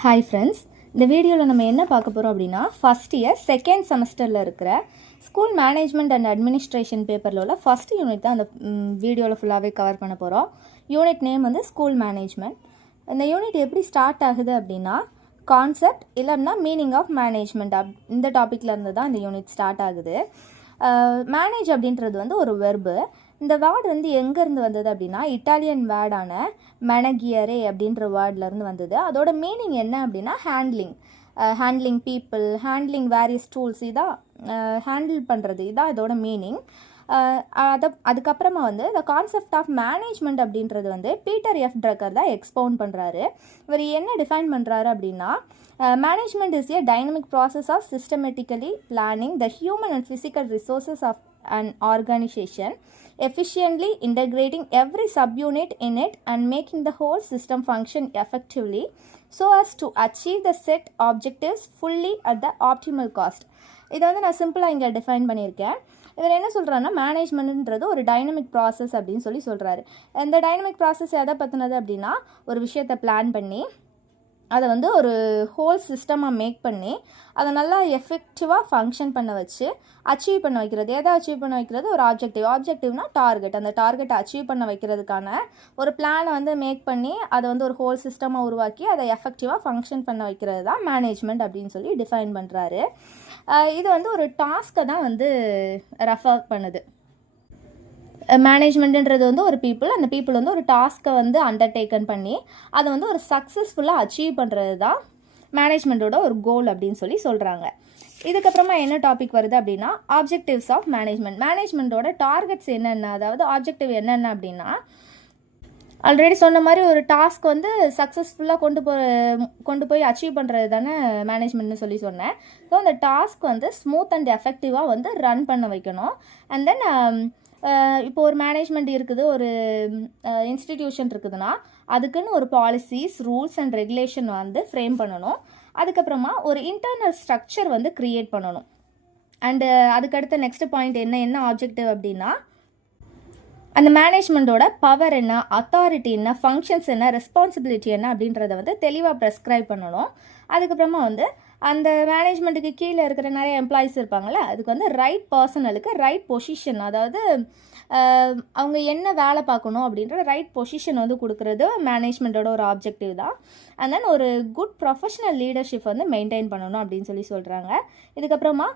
Hi friends, இந்த வீடியோவில் நம்ம என்ன பார்க்க போகிறோம் அப்படின்னா, ஃபஸ்ட் இயர் செகண்ட் செமஸ்டரில் இருக்கிற ஸ்கூல் மேனேஜ்மெண்ட் அண்ட் அட்மினிஸ்ட்ரேஷன் பேப்பரில் உள்ள ஃபஸ்ட் யூனிட் தான் அந்த வீடியோவில் ஃபுல்லாகவே கவர் பண்ண போகிறோம். யூனிட் நேம் வந்து ஸ்கூல் மேனேஜ்மெண்ட். இந்த யூனிட் எப்படி ஸ்டார்ட் ஆகுது அப்படின்னா, கான்செப்ட் இல்லைன்னா மீனிங் ஆஃப் மேனேஜ்மெண்ட் இந்த டாப்பிக்கில் இருந்து தான் இந்த யூனிட் ஸ்டார்ட் ஆகுது. மேனேஜ் அப்படின்றது வந்து ஒரு வெர்பு. இந்த வேர்டு வந்து எங்கேருந்து வந்தது அப்படின்னா, இட்டாலியன் வேர்டான மெனகியரே அப்படின்ற வேர்ட்லேருந்து வந்தது. அதோட மீனிங் என்ன அப்படின்னா, handling people, handling various tools, இதான் ஹேண்டில் பண்ணுறது, இதான் இதோட மீனிங். அதுக்கப்புறமா வந்து இந்த கான்செப்ட் ஆஃப் மேனேஜ்மெண்ட் அப்படின்றது வந்து பீட்டர் எஃப் ட்ரக்கர் தான் எக்ஸ்பவுண்ட் பண்ணுறாரு. இவர் என்ன டிஃபைன் பண்ணுறாரு அப்படின்னா, management is a dynamic process of systematically planning the human and physical resources of an organization, efficiently integrating every subunit in it and making the whole system function effectively so as to achieve the set objectives fully at the optimal cost. இதை வந்து நான் சிம்பிளாக இங்கே define பண்ணியிருக்கேன். இதில் என்ன சொல்கிறாருன்னா, மேனேஜ்மெண்ட்ன்றது ஒரு டைனமிக் ப்ராசஸ் அப்படின்னு சொல்கிறாரு. இந்த டைனமிக் ப்ராசஸ் எதை பற்றினது அப்படின்னா, ஒரு விஷயத்தை பிளான் பண்ணி அதை வந்து ஒரு ஹோல் சிஸ்டமாக மேக் பண்ணி அதை நல்லா எஃபெக்டிவாக ஃபங்க்ஷன் பண்ண வச்சு அச்சீவ் பண்ண வைக்கிறது. எதை அச்சீவ் பண்ண வைக்கிறது? ஒரு ஆப்ஜெக்டிவ்னா டார்கெட். அந்த டார்கெட்டை அச்சீவ் பண்ண வைக்கிறதுக்கான ஒரு பிளானை வந்து மேக் பண்ணி அதை வந்து ஒரு ஹோல் சிஸ்டமாக உருவாக்கி அதை எஃபெக்டிவாக ஃபங்க்ஷன் பண்ண வைக்கிறது தான் மேனேஜ்மெண்ட் அப்படின்னு சொல்லி டிஃபைன் பண்ணுறாரு. இது வந்து ஒரு டாஸ்க்கை தான் வந்து ரெஃபர் பண்ணுது. மேனேஜ்மெண்ட்டுன்றது வந்து ஒரு பீப்புள், அந்த பீப்புள் வந்து ஒரு டாஸ்க்கை வந்து அண்டர்டேக்கன் பண்ணி அதை வந்து ஒரு சக்ஸஸ்ஃபுல்லாக அச்சீவ் பண்ணுறது தான் மேனேஜ்மெண்ட்டோட ஒரு கோல் அப்படின்னு சொல்கிறாங்க. இதுக்கப்புறமா என்ன டாபிக் வருது அப்படின்னா, ஆப்ஜெக்டிவ்ஸ் ஆஃப் மேனேஜ்மெண்ட்டோட டார்கெட்ஸ் என்னென்ன, அதாவது ஆப்ஜெக்டிவ் என்னென்ன அப்படின்னா, ஆல்ரெடி சொன்ன மாதிரி ஒரு டாஸ்க் வந்து சக்ஸஸ்ஃபுல்லாக கொண்டு போய் அச்சீவ் பண்ணுறது தானே மேனேஜ்மெண்ட்னு சொன்னேன். ஸோ அந்த டாஸ்க் வந்து ஸ்மூத் அண்ட் எஃபெக்டிவாக வந்து ரன் பண்ண வைக்கணும். அண்ட் தென் இப்போ ஒரு மேனேஜ்மெண்ட் இருக்குது, ஒரு இன்ஸ்டிடியூஷன் இருக்குதுன்னா அதுக்குன்னு ஒரு பாலிசிஸ், ரூல்ஸ் அண்ட் ரெகுலேஷன் வந்து ஃப்ரேம் பண்ணணும். அதுக்கப்புறமா ஒரு இன்டர்னல் ஸ்ட்ரக்சர் வந்து க்ரியேட் பண்ணணும். அண்டு அதுக்கடுத்த நெக்ஸ்ட் பாயிண்ட் என்ன ஆப்ஜெக்டிவ் அப்படின்னா, அந்த மேனேஜ்மெண்ட்டோட பவர் என்ன, அத்தாரிட்டி என்ன, ஃபங்க்ஷன்ஸ் என்ன, ரெஸ்பான்சிபிலிட்டி என்ன அப்படின்றத வந்து தெளிவாக ப்ரெஸ்கிரைப் பண்ணணும். அதுக்கப்புறமா வந்து அந்த மேனேஜ்மெண்ட்டுக்கு கீழே இருக்கிற நிறைய எம்ப்ளாயிஸ் இருப்பாங்கள்ல, அதுக்கு வந்து ரைட் பர்சனலுக்கு ரைட் பொசிஷன், அதாவது அவங்க என்ன வேலை பார்க்கணும் அப்படின்ற ரைட் பொசிஷன் வந்து கொடுக்குறது மேனேஜ்மெண்ட்டோட ஒரு ஆப்ஜெக்டிவ் தான். அண்ட் தென் ஒரு குட் ப்ரொஃபஷனல் லீடர்ஷிப் வந்து மெயின்டைன் பண்ணணும் அப்படின்னு சொல்கிறாங்க. இதுக்கப்புறமா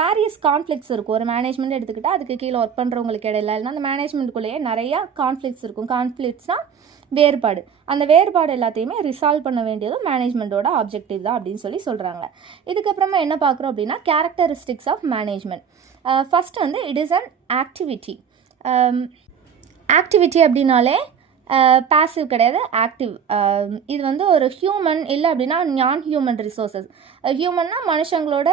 வேரியஸ் கான்ஃப்ளிக்ஸ் இருக்கும். ஒரு மேனேஜ்மெண்ட் எடுத்துக்கிட்டால் அதுக்கு கீழே ஒர்க் பண்ணுறவங்களுக்கு இடையில இல்லைனா அந்த மேனேஜ்மெண்ட்டுக்குள்ளேயே நிறையா கான்ஃப்ளிக்ஸ் இருக்கும். கான்ஃப்ளிக்ஸ்னால் வேறுபாடு. அந்த வேறுபாடு எல்லாத்தையுமே ரிசால்வ் பண்ண வேண்டியதும் மேனேஜ்மெண்ட்டோட ஆப்ஜெக்டிவ் தான் அப்படின்னு சொல்கிறாங்க. இதுக்கப்புறமா என்ன பார்க்குறோம் அப்படின்னா, கேரக்டரிஸ்டிக்ஸ் ஆஃப் மேனேஜ்மெண்ட். ஃபஸ்ட் வந்து it is an activity. Activity அப்படின்னாலே பாசிவ் கிடையாது, ஆக்டிவ். இது வந்து ஒரு ஹியூமன் இல்லை அப்படின்னா நான் ஹியூமன் ரிசோர்ஸஸ். ஹியூமன்னா மனுஷங்களோட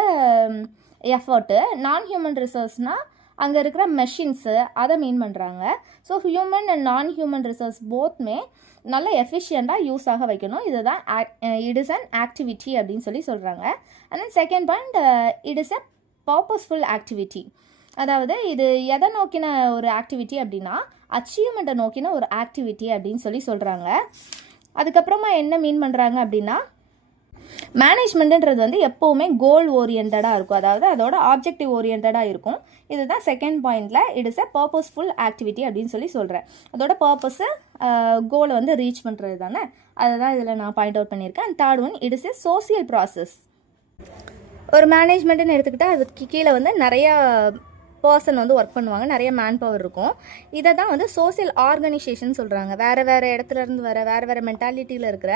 எஃபர்ட்டு, நான் ஹியூமன் ரிசோர்ஸ்னால் அங்கே இருக்கிற மெஷின்ஸு, அதை மீன் பண்ணுறாங்க. ஸோ ஹியூமன் அண்ட் நான் ஹியூமன் ரிசோர்ஸ் போத்மே நல்ல எஃபிஷியண்ட்டாக யூஸ் ஆக வைக்கணும். இதுதான் இட் இஸ் அன் ஆக்டிவிட்டி அப்படின்னு சொல்கிறாங்க. And then second point, it is a purposeful activity. அதாவது இது எதை நோக்கின ஒரு ஆக்டிவிட்டி அப்படின்னா, அச்சீவ்மெண்ட்டை நோக்கின ஒரு ஆக்டிவிட்டி அப்படின்னு சொல்கிறாங்க. அதுக்கப்புறமா என்ன மீன் பண்ணுறாங்க அப்படின்னா, மேனேஜ்மெண்ட்டுன்றது வந்து எப்போவுமே கோல் ஓரியன்டாக இருக்கும், அதாவது அதோட ஆப்ஜெக்டிவ் ஓரியன்டாக இருக்கும். இதுதான் செகண்ட் பாயிண்டில் it is a purposeful activity அப்படின்னு சொல்கிறேன். அதோட பர்பஸை கோலை வந்து ரீச் பண்ணுறது தானே, அதை தான் இதில் நான் பாயிண்ட் அவுட் பண்ணியிருக்கேன். And third one, it is A social process. ஒரு மேனேஜ்மெண்ட்டுன்னு எடுத்துக்கிட்டால் அதுக்கு கீழே வந்து நிறையா பர்சன் வந்து ஒர்க் பண்ணுவாங்க, நிறைய மேன் பவர் இருக்கும். இதை தான் வந்து சோசியல் ஆர்கனைசேஷன் சொல்கிறாங்க. வேறு இடத்துலேருந்து வேறு மென்டாலிட்டியில் இருக்கிற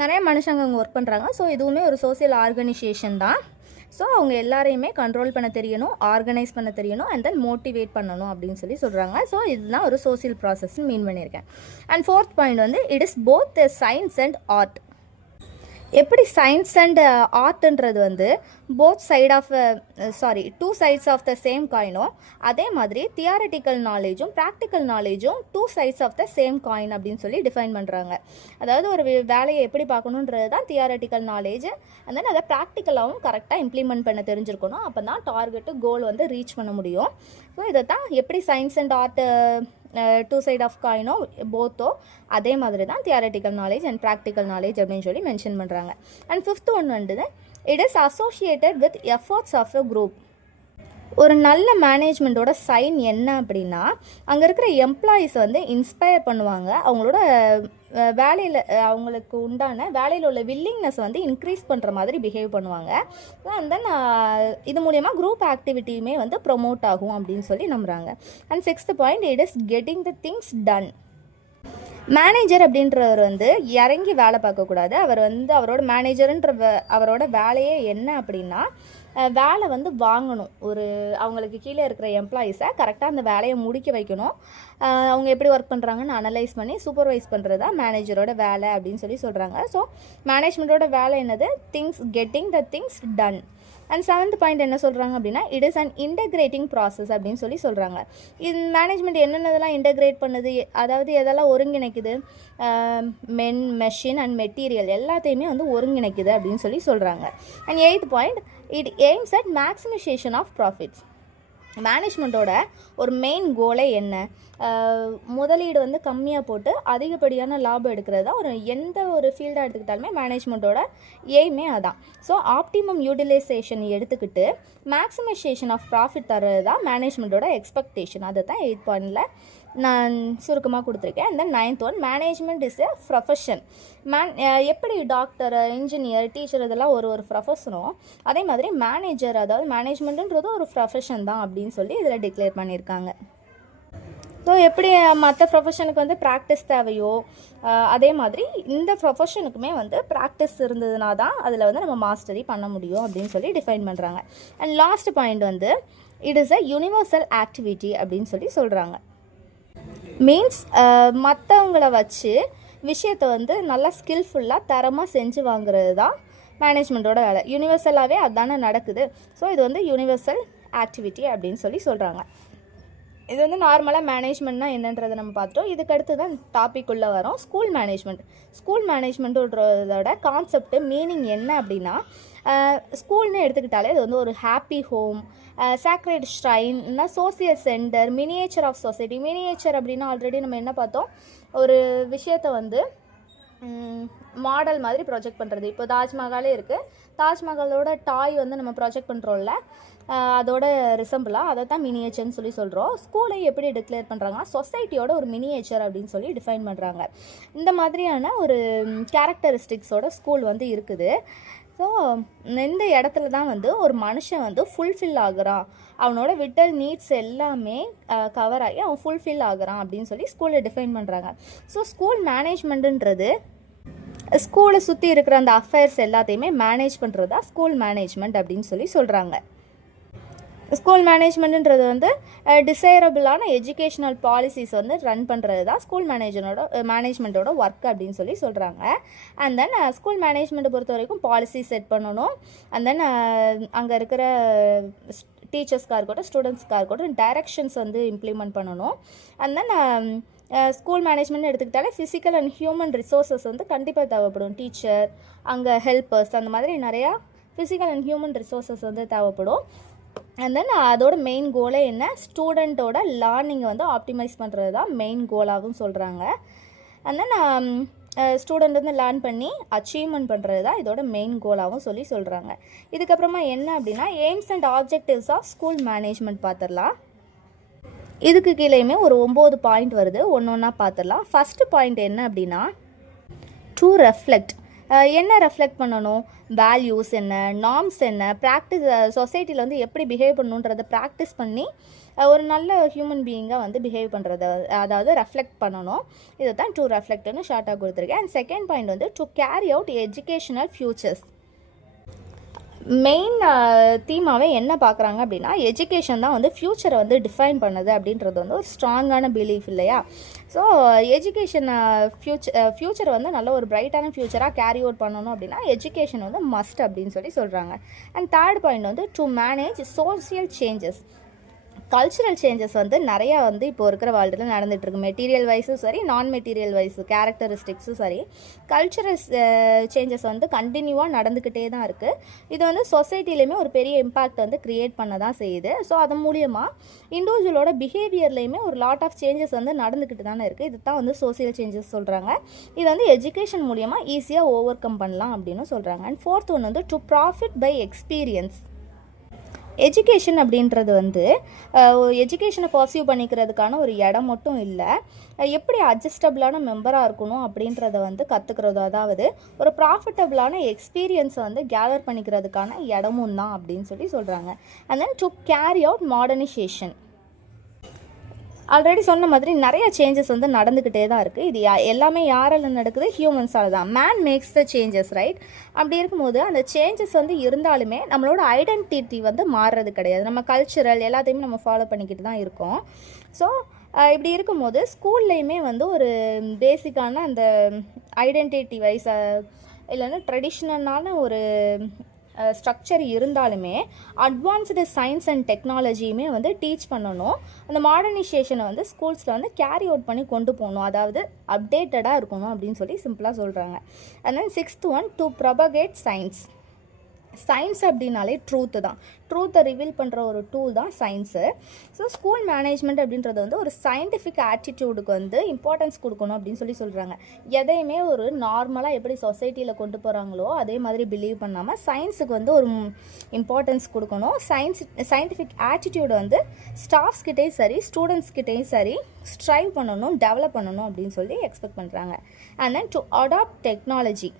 நிறைய மனுஷங்க அங்கே ஒர்க் பண்ணுறாங்க. ஸோ இதுவுமே ஒரு சோசியல் ஆர்கனைசேஷன் தான். ஸோ அவங்க எல்லாரையுமே கண்ட்ரோல் பண்ண தெரியணும், ஆர்கனைஸ் பண்ண தெரியணும், அண்ட் தென் மோட்டிவேட் பண்ணணும் அப்படின்னு சொல்கிறாங்க. ஸோ இதுதான் ஒரு சோசியல் ப்ராசஸ்ன்னு மீன் பண்ணியிருக்கேன். அண்ட் ஃபோர்த் பாயிண்ட் வந்து it is both science and art. எப்படி சயின்ஸ் அண்ட் ஆர்ட்ன்றது வந்து two sides of the same காயினோ, அதே மாதிரி தியாரிட்டிக்கல் நாலேஜும் ப்ராக்டிக்கல் நாலேஜும் two sides of the same coin அப்படின்னு டிஃபைன் பண்ணுறாங்க. அதாவது ஒரு வேலையை எப்படி பார்க்கணுன்றது தான் தியாரிட்டிக்கல் நாலேஜ். அண்ட் தென் அதை ப்ராக்டிக்கலாகவும் கரெக்டாக இம்ப்ளிமெண்ட் பண்ண தெரிஞ்சிருக்கணும். அப்போ தான் டார்கெட்டு கோல் வந்து ரீச் பண்ண முடியும். ஸோ இதை தான் எப்படி science and art two side of காயினோ போத்தோ அதே மாதிரி தான் theoretical knowledge and practical knowledge அப்படின்னு சொல்லி மென்ஷன் பண்ணுறாங்க. அண்ட் ஃபிஃப்த் ஒன் வந்து it is associated with efforts of a group. ஒரு நல்ல மேனேஜ்மெண்ட்டோட சைன் என்ன அப்படின்னா அங்கே இருக்கிற எம்ப்ளாயீஸ் வந்து இன்ஸ்பயர் பண்ணுவாங்க, அவங்களோட வேலையில் அவங்களுக்கு உண்டான வேலையில் உள்ள வில்லிங்னஸ் வந்து இன்க்ரீஸ் பண்ணுற மாதிரி பிஹேவ் பண்ணுவாங்க. அண்ட் தென் இது மூலயமா குரூப் ஆக்டிவிட்டியுமே வந்து ப்ரொமோட் ஆகும் அப்படின்னு சொல்லி நம்புகிறாங்க. And sixth point it is getting the things ton. Manager அப்படின்றவர் வந்து இறங்கி வேலை பார்க்கக்கூடாது. அவர் வந்து அவரோட மேனேஜருன்ற அவரோட வேலையே என்ன அப்படின்னா வேலை வந்து வாங்கணும். அவங்களுக்கு கீழே இருக்கிற எம்ப்ளாயீஸை கரெக்டாக அந்த வேலையை முடிக்க வைக்கணும். அவங்க எப்படி ஒர்க் பண்ணுறாங்கன்னு அனலைஸ் பண்ணி சூப்பர்வைஸ் பண்ணுறது தான் மேனேஜரோட வேலை அப்படின்னு சொல்லி சொல்கிறாங்க. ஸோ மேனேஜ்மெண்ட்டோட வேலை என்னது? Getting the things ton. And seventh point என்ன சொல்கிறாங்க அப்படின்னா it is an integrating process அப்படின்னு சொல்லி சொல்கிறாங்க. இது மேனேஜ்மெண்ட் என்னென்னதெல்லாம் இன்டெகிரேட் பண்ணுது, அதாவது எதெல்லாம் ஒருங்கிணைக்குது, மெஷின் அண்ட் மெட்டீரியல் எல்லாத்தையுமே வந்து ஒருங்கிணைக்குது அப்படின்னு சொல்லி சொல்கிறாங்க. And eighth point it aims at maximisation of profits. மேனேஜ்மெண்ட்டோட ஒரு மெயின் கோலே என்ன? முதலீடு வந்து கம்மியாக போட்டு அதிகப்படியான லாபம் எடுக்கிறது தான் எந்த ஒரு ஃபீல்டாக எடுத்துக்கிட்டாலுமே மேனேஜ்மெண்ட்டோட எய்மே அதான். ஸோ ஆப்டிமம் யூட்டிலைசேஷன் எடுத்துக்கிட்டு மேக்ஸிமைசேஷன் ஆஃப் ப்ராஃபிட் தர்றது தான் மேனேஜ்மெண்ட்டோட எக்ஸ்பெக்டேஷன். அதை தான் 8th பாயிண்டில் நான் சுருக்கமாக கொடுத்துருக்கேன். And then 9th one management is a profession. எப்படி டாக்டர், இன்ஜினியர், டீச்சர் இதெல்லாம் ஒரு ப்ரொஃபஷனும் அதே மாதிரி மேனேஜர், அதாவது மேனேஜ்மெண்ட்டுன்றது ஒரு ப்ரொஃபஷன் தான் அப்படின்னு சொல்லி இதில் டிக்ளேர் பண்ணியிருக்காங்க. ஸோ எப்படி மற்ற ப்ரொஃபஷனுக்கு வந்து ப்ராக்டிஸ் தேவையோ அதே மாதிரி இந்த ப்ரொஃபஷனுக்குமே வந்து ப்ராக்டிஸ் இருந்ததுனா தான் அதில் வந்து நம்ம மாஸ்டரி பண்ண முடியும் அப்படின்னு சொல்லி டிஃபைன் பண்ணுறாங்க. அண்ட் லாஸ்ட் பாயிண்ட் வந்து it is a universal activity அப்படின்னு சொல்லி சொல்கிறாங்க. மீன்ஸ் மற்றவங்கள வச்சு விஷயத்தை வந்து நல்லா ஸ்கில்ஃபுல்லாக தரமாக செஞ்சு வாங்குறது தான் மேனேஜ்மெண்ட்டோட வேலை. யூனிவர்சலாகவே அதுதானே நடக்குது. ஸோ இது வந்து யூனிவர்சல் ஆக்டிவிட்டி அப்படின்னு சொல்லி சொல்கிறாங்க. இது வந்து நார்மலாக மேனேஜ்மெண்ட்னா என்னன்றதை நம்ம பார்த்துட்டோம். இதுக்கடுத்து தான் டாபிக் உள்ளே வரோம் ஸ்கூல் மேனேஜ்மெண்ட். ஸ்கூல் மேனேஜ்மெண்ட்டோட கான்செப்ட் மீனிங் என்ன அப்படின்னா ஸ்கூல்னு எடுத்துக்கிட்டாலே இது வந்து ஒரு happy home, sacred shrine, social centre, miniature of society. Miniature அப்படின்னா ஆல்ரெடி நம்ம என்ன பார்த்தோம், ஒரு விஷயத்தை வந்து மாடல் மாதிரி ப்ரொஜெக்ட் பண்ணுறது. இப்போ தாஜ்மஹாலே இருக்குது. தாஜ்மஹாலோட டாய் வந்து நம்ம ப்ரொஜெக்ட் பண்ணுறோம்ல, அதோட ரிசம்பிளாக அதை தான் மினியேச்சர்னு சொல்லி சொல்கிறோம். ஸ்கூலை எப்படி டிக்ளேர் பண்ணுறாங்கன்னா சொசைட்டியோட ஒரு மினியேச்சர் அப்படின்னு சொல்லி டிஃபைன் பண்ணுறாங்க. இந்த மாதிரியான ஒரு கேரக்டரிஸ்டிக்ஸோட ஸ்கூல் வந்து இருக்குது. ஸோ இந்த இடத்துல தான் வந்து ஒரு மனுஷன் வந்து ஃபுல்ஃபில் ஆகுறான், அவனோட விட்டல் நீட்ஸ் எல்லாமே கவர் ஆகி அவன் ஃபுல்ஃபில் ஆகுறான் அப்படின்னு சொல்லி ஸ்கூலை டிஃபைன் பண்ணுறாங்க. ஸோ ஸ்கூல் மேனேஜ்மெண்ட்டுன்றது ஸ்கூலை சுற்றி இருக்கிற அந்த அஃபேர்ஸ் எல்லாத்தையுமே மேனேஜ் பண்ணுறது தான் ஸ்கூல் மேனேஜ்மெண்ட் அப்படின்னு சொல்லி சொல்கிறாங்க. ஸ்கூல் மேனேஜ்மெண்ட்டுன்றது வந்து டிசைரபிளான எஜுகேஷ்னல் பாலிசிஸ் வந்து ரன் பண்ணுறது தான் ஸ்கூல் மேனேஜ்மெண்ட்டோட ஒர்க் அப்படின்னு சொல்லி சொல்கிறாங்க. அண்ட் தென் ஸ்கூல் மேனேஜ்மெண்ட்டை பொறுத்த வரைக்கும் பாலிசி செட் பண்ணணும். அண்ட் தென் அங்கே இருக்கிற டீச்சர்ஸ்க்காக இருக்கட்டும், ஸ்டூடெண்ட்ஸ்க்காக இருக்கட்டும் டைரக்ஷன்ஸ் வந்து இம்ப்ளிமெண்ட் பண்ணணும். அண்ட் தென் ஸ்கூல் மேனேஜ்மெண்ட் எடுத்துக்கிட்டாலே ஃபிசிக்கல் அண்ட் ஹியூமன் ரிசோர்ஸஸ் வந்து கண்டிப்பாக தேவைப்படும். டீச்சர், அங்கே ஹெல்ப்பர்ஸ், அந்த மாதிரி நிறையா ஃபிசிக்கல் அண்ட் ஹியூமன் ரிசோர்ஸஸ் வந்து தேவைப்படும். அண்ட் தென் அதோட மெயின் கோலே என்ன, ஸ்டூடெண்ட்டோட லேர்னிங்கை வந்து ஆப்டிமைஸ் பண்ணுறது தான் மெயின் கோலாகவும் சொல்கிறாங்க. அண்ட் தென் ஸ்டூடெண்ட் வந்து லேர்ன் பண்ணி அச்சீவ்மெண்ட் பண்ணுறது தான் இதோட மெயின் கோலாகவும் சொல்லி சொல்கிறாங்க. இதுக்கப்புறமா என்ன அப்படின்னா aims and objectives of school management பார்த்துடலாம். இதுக்கு கீழேயுமே ஒரு 9 பாயிண்ட் வருது, ஒன்று ஒன்றா பார்த்துடலாம். ஃபஸ்ட்டு பாயிண்ட் என்ன அப்படின்னா டு ரெஃப்ளெக்ட். என்ன ரெஃப்ளெக்ட் பண்ணணும், வேல்யூஸ் என்ன, நார்ம்ஸ் என்ன, ப்ராக்டிஸ் சொசைட்டியில் வந்து எப்படி பிஹேவ் பண்ணணுன்றதை ப்ராக்டிஸ் பண்ணி ஒரு நல்ல ஹியூமன் பீயிங்காக வந்து பிஹேவ் பண்ணுறத அதாவது ரெஃப்ளெக்ட் பண்ணணும். இதை தான் டு ரெஃப்ளெக்ட்னு ஷார்ட்டாக கொடுத்துருக்கேன். அண்ட் செகண்ட் பாயிண்ட் வந்து to carry out educational futures. Main தீமாவே என்ன பார்க்குறாங்க அப்படின்னா எஜுகேஷன் தான் வந்து ஃப்யூச்சரை வந்து டிஃபைன் பண்ணுது அப்படின்றது வந்து ஒரு ஸ்ட்ராங்கான பிலீஃப் இல்லையா. ஸோ எஜுகேஷன் ஃப்யூச்சரை வந்து நல்ல ஒரு பிரைட்டான ஃப்யூச்சராக கேரி அவுட் பண்ணணும் அப்படின்னா எஜுகேஷன் வந்து மஸ்ட் அப்படின்னு சொல்லி சொல்கிறாங்க. அண்ட் தேர்ட் பாயிண்ட் வந்து to manage social changes. Cultural changes வந்து நிறையா வந்து இப்போ இருக்கிற வேர்ல்டில் நடந்துகிட்ருக்கு. மெட்டீரியல் வைஸும் சரி, நான் மெட்டீரியல் வைஸு கேரக்டரிஸ்டிக்ஸும் சரி, கல்ச்சுரல் சேஞ்சஸ் வந்து கண்டினியூவாக நடந்துக்கிட்டே தான் இருக்குது. இது வந்து சொசைட்டிலையுமே ஒரு பெரிய இம்பேக்ட் வந்து க்ரியேட் பண்ண தான் செய்யுது. ஸோ அது மூலியமாக இண்டிவிஜுவலோட பிஹேவியர்லேயுமே ஒரு லாட் ஆஃப் சேஞ்சஸ் வந்து நடந்துக்கிட்டு தானே இருக்குது. இது தான் வந்து சோசியல் சேஞ்சஸ் சொல்கிறாங்க. இது வந்து எஜுகேஷன் மூலியமாக ஈஸியாக ஓவர் கம் பண்ணலாம் அப்படின்னு சொல்கிறாங்க. அண்ட் ஃபோர்த் ஒன் வந்து to profit by experience. Education அப்படின்றது வந்து எஜுகேஷனை பர்சியூ பண்ணிக்கிறதுக்கான ஒரு இடம் மட்டும் இல்லை, எப்படி அட்ஜஸ்டபிளான மெம்பராக இருக்கணும் அப்படின்றத வந்து கற்றுக்கிறது. அதாவது ஒரு ப்ராஃபிட்டபிளான எக்ஸ்பீரியன்ஸை வந்து கேதர் பண்ணிக்கிறதுக்கான இடமும் தான் அப்படின்னு சொல்கிறாங்க. And then to carry out modernisation. Already சொன்ன மாதிரி நிறைய சேஞ்சஸ் வந்து நடந்துக்கிட்டே தான் இருக்குது. இது எல்லாமே யாரால் நடக்குது? ஹியூமன்ஸால் தான். Man makes the changes, right? அப்படி இருக்கும்போது அந்த சேஞ்சஸ் வந்து இருந்தாலுமே நம்மளோட ஐடென்டிட்டி வந்து மாறுறது கிடையாது. நம்ம கல்ச்சுரல் எல்லாத்தையுமே நம்ம ஃபாலோ பண்ணிக்கிட்டு தான் இருக்கோம். ஸோ இப்படி இருக்கும்போது ஸ்கூல்லையுமே வந்து ஒரு பேசிக்கான அந்த ஐடென்டிட்டி வைஸ் இல்லைன்னா ட்ரெடிஷ்னலான ஒரு ஸ்ட்ரக்சர் இருந்தாலுமே அட்வான்ஸ்டு சயின்ஸ் அண்ட் டெக்னாலஜியுமே வந்து டீச் பண்ணணும். அந்த மாடர்னைசேஷனை வந்து ஸ்கூல்ஸில் வந்து கேரி அவுட் பண்ணி கொண்டு போகணும். அதாவது அப்டேட்டடாக இருக்கணும் அப்படின்னு சிம்பிளாக சொல்கிறாங்க. And then sixth one to propagate science. Science அப்படின்னாலே ட்ரூத்து தான். ட்ரூத்தை ரிவீல் பண்ணுற ஒரு டூல் தான் சயின்ஸு. ஸோ ஸ்கூல் மேனேஜ்மெண்ட் அப்படின்றது வந்து ஒரு சயின்டிஃபிக் ஆட்டிடியூடுக்கு வந்து இம்பார்ட்டன்ஸ் கொடுக்கணும் அப்படின்னு சொல்கிறாங்க. எதையுமே ஒரு நார்மலாக எப்படி சொசைட்டியில் கொண்டு போகிறாங்களோ அதே மாதிரி பிலீவ் பண்ணாமல் சயின்ஸுக்கு வந்து ஒரு இம்பார்ட்டன்ஸ் கொடுக்கணும். சயின்டிஃபிக் ஆட்டிடியூடு வந்து ஸ்டாஃப்ஸ்கிட்டையும் சரி, ஸ்டூடெண்ட்ஸ்கிட்டையும் சரி ஸ்ட்ரைவ் பண்ணணும், டெவலப் பண்ணணும் அப்படின்னு எக்ஸ்பெக்ட் பண்ணுறாங்க. And then to adapt technology.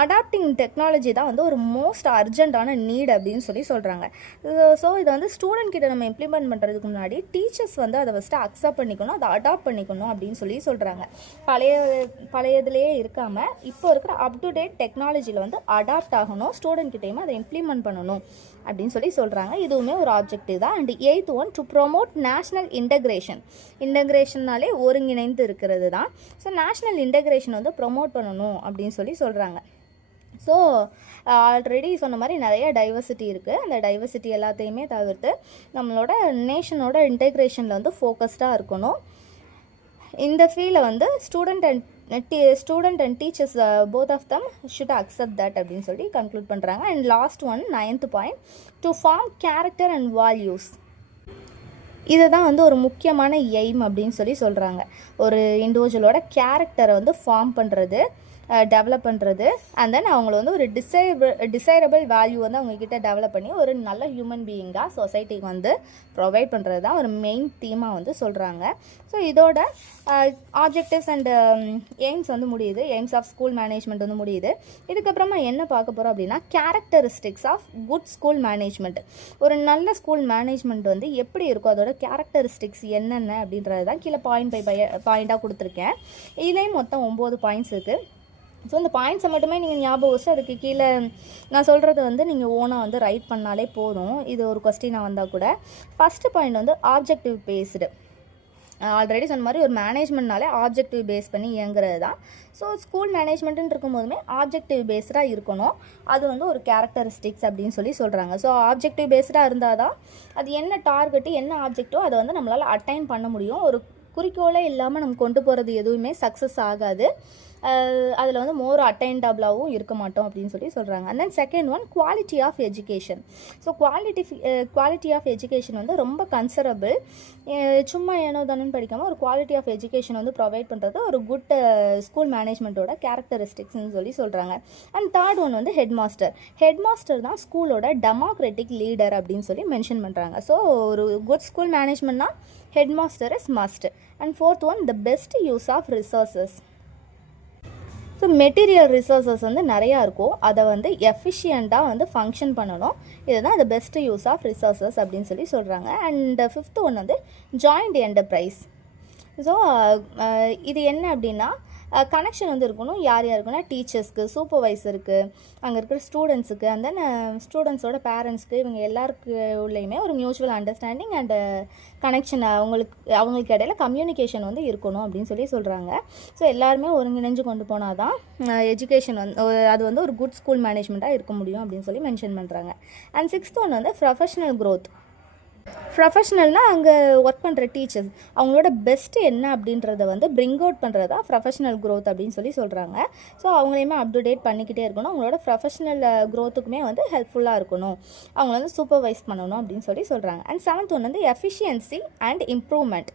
Adapting technology தான் வந்து ஒரு மோஸ்ட் அர்ஜென்ட்டான நீட் அப்படின்னு சொல்கிறாங்க. ஸோ இதை வந்து ஸ்டூடெண்ட் கிட்ட நம்ம இம்ப்ளிமெண்ட் பண்ணுறதுக்கு முன்னாடி டீச்சர்ஸ் வந்து அதை ஃபஸ்ட்டு அக்செப்ட் பண்ணிக்கணும், அதை அடாப்ட் பண்ணிக்கணும் அப்படின்னு சொல்கிறாங்க. பழையதுலேயே இருக்காமல் இப்போ இருக்கிற அப் டு டேட் டெக்னாலஜியில் வந்து அடாப்ட் ஆகணும், ஸ்டூடெண்ட் கிட்டையுமே அதை இம்ப்ளிமெண்ட் பண்ணணும் அப்படின்னு சொல்கிறாங்க. இதுவுமே ஒரு ஆப்ஜெக்டிவ் தான். And eighth one to promote national integration. இன்டகிரேஷன்னாலே ஒருங்கிணைந்து இருக்கிறது தான். ஸோ நேஷ்னல் இன்டகிரேஷன் வந்து ப்ரொமோட் பண்ணணும் அப்படின்னு சொல்கிறாங்க. ஸோ ஆல்ரெடி சொன்ன மாதிரி நிறைய டைவர்சிட்டி இருக்குது. அந்த டைவர்சிட்டி எல்லாத்தையுமே தவிர்த்து நம்மளோட நேஷனோட இன்டெக்ரேஷனில் வந்து ஃபோக்கஸ்டாக இருக்கணும். இந்த ஃபீல்டில் வந்து student and teachers both of them should accept that அப்படின்னு கன்க்ளூட் பண்ணுறாங்க. And last one 9th point to form character and values. இதை தான் வந்து ஒரு முக்கியமான எய்ம் அப்படின்னு சொல்கிறாங்க. ஒரு இண்டிவிஜுவலோட கேரக்டரை வந்து ஃபார்ம் பண்ணுறது, டெவலப் பண்ணுறது, அண்ட் தென் அவங்கள வந்து ஒரு டிசைரபிள் வேல்யூ வந்து அவங்கக்கிட்ட டெவலப் பண்ணி ஒரு நல்ல ஹியூமன் பீயிங்காக சொசைட்டிக்கு வந்து ப்ரொவைட் பண்ணுறது தான் ஒரு மெயின் தீமாக வந்து சொல்கிறாங்க. ஸோ இதோட ஆப்ஜெக்டிவ்ஸ் அண்ட் எய்ம்ஸ் வந்து முடியுது. எய்ம்ஸ் ஆஃப் ஸ்கூல் மேனேஜ்மெண்ட் வந்து முடியுது. இதுக்கப்புறமா என்ன பார்க்க போகிறோம் அப்படின்னா characteristics of good school management. ஒரு நல்ல ஸ்கூல் மேனேஜ்மெண்ட் வந்து எப்படி இருக்கும், அதோட கேரக்டரிஸ்டிக்ஸ் என்னென்ன அப்படின்றது தான் கீழே பாயிண்ட் பை பாயிண்ட்டாக கொடுத்துருக்கேன். இதுலேயும் மொத்தம் 9 பாயிண்ட்ஸ் இருக்குது. ஸோ இந்த பாயிண்ட்ஸை மட்டுமே நீங்கள் ஞாபகம் வச்சு அதுக்கு கீழே நான் சொல்கிறது வந்து நீங்கள் ஓனாக வந்து ரைட் பண்ணாலே போதும். இது ஒரு கொஸ்டினாக வந்தால் கூட. ஃபஸ்ட்டு பாயிண்ட் வந்து ஆப்ஜெக்டிவ் பேஸ்டு. ஆல்ரெடி சொன்ன மாதிரி ஒரு மேனேஜ்மெண்ட்னாலே ஆப்ஜெக்டிவ் பேஸ் பண்ணி இயங்குறது தான். ஸோ ஸ்கூல் மேனேஜ்மெண்ட்டுன்னு இருக்கும்போதுமே ஆப்ஜெக்டிவ் பேஸ்டாக இருக்கணும். அது வந்து ஒரு கேரக்டரிஸ்டிக்ஸ் அப்படின்னு சொல்கிறாங்க. ஸோ ஆப்ஜெக்டிவ் பேஸ்டாக இருந்தால் தான் அது என்ன டார்கெட்டு என்ன ஆப்ஜெக்டோ அதை வந்து நம்மளால் அட்டைன் பண்ண முடியும். ஒரு குறிக்கோளே இல்லாமல் நம்ம கொண்டு போகிறது எதுவுமே சக்ஸஸ் ஆகாது. அதில் வந்து மோர் அட்டைன்டபிளாகவும் இருக்க மாட்டோம் அப்படின்னு சொல்கிறாங்க. And then second one quality of education. So quality of education வந்து ரொம்ப கன்சரபிள். சும்மா ஏனோ தானு படிக்காமல் ஒரு குவாலிட்டி ஆஃப் எஜுகேஷன் வந்து ப்ரொவைட் பண்ணுறது ஒரு குட் ஸ்கூல் மேனேஜ்மெண்ட்டோட கேரக்டரிஸ்டிக்ஸ்னு சொல்கிறாங்க. அண்ட் தேர்ட் ஒன் வந்து ஹெட் மாஸ்டர் தான் ஸ்கூலோட டெமோக்ராட்டிக் லீடர் அப்படின்னு மென்ஷன் பண்ணுறாங்க. ஸோ ஒரு குட் ஸ்கூல் மேனேஜ்மெண்ட்னா head master is must. And fourth one the best use of resources. So material resources வந்து நிறையா இருக்கும், அதை வந்து எஃபிஷியண்ட்டாக வந்து ஃபங்க்ஷன் பண்ணணும். இதுதான் the best use of resources அப்படின்னு சொல்கிறாங்க. அண்ட் ஃபிஃப்த் ஒன் வந்து ஜாயிண்ட் என்டர்பிரைஸ். ஸோ இது என்ன அப்படின்னா கனெக்ஷன் வந்து இருக்கணும். யார் யாருக்குன்னா டீச்சர்ஸ்க்கு, சூப்பர்வைசருக்கு, அங்கே இருக்கிற ஸ்டூடெண்ட்ஸுக்கு, அண்ட் தென் ஸ்டூடெண்ட்ஸோட பேரண்ட்ஸ்க்கு, இவங்க எல்லாருக்கு உள்ளேயுமே ஒரு மியூச்சுவல் அண்டர்ஸ்டாண்டிங் அண்ட் கனெக்ஷன் அவங்களுக்கு இடையில கம்யூனிகேஷன் வந்து இருக்கணும் அப்படின்னு சொல்கிறாங்க. ஸோ எல்லாருமே ஒருங்கிணைஞ்சு கொண்டு போனால் தான் எஜுகேஷன் வந்து அது வந்து ஒரு குட் ஸ்கூல் மேனேஜ்மெண்ட்டாக இருக்க முடியும் அப்படின்னு மென்ஷன் பண்ணுறாங்க. அண்ட் சிக்ஸ்த் ஒன் வந்து ப்ரொஃபஷனல் க்ரோத். ப்ரொஃபஷ்னல்னால் அங்கே ஒர்க் பண்ணுற டீச்சர்ஸ் அவங்களோட பெஸ்ட்டு என்ன அப்படின்றத வந்து பிரிங் அவுட் பண்ணுறது தான் ப்ரொஃபஷ்னல் க்ரோத் அப்படின்னு சொல்கிறாங்க. ஸோ அவங்களையுமே அப் டு டேட் பண்ணிக்கிட்டே இருக்கணும். அவங்களோட ப்ரொஃபஷ்னல் க்ரோத்துக்குமே வந்து ஹெல்ப்ஃபுல்லாக இருக்கணும். அவங்கள வந்து சூப்பர்வைஸ் பண்ணணும் அப்படின்னு சொல்கிறாங்க. அண்ட் 7th ஒன் வந்து எஃபிஷியன்சி அண்ட் இம்ப்ரூவ்மெண்ட்.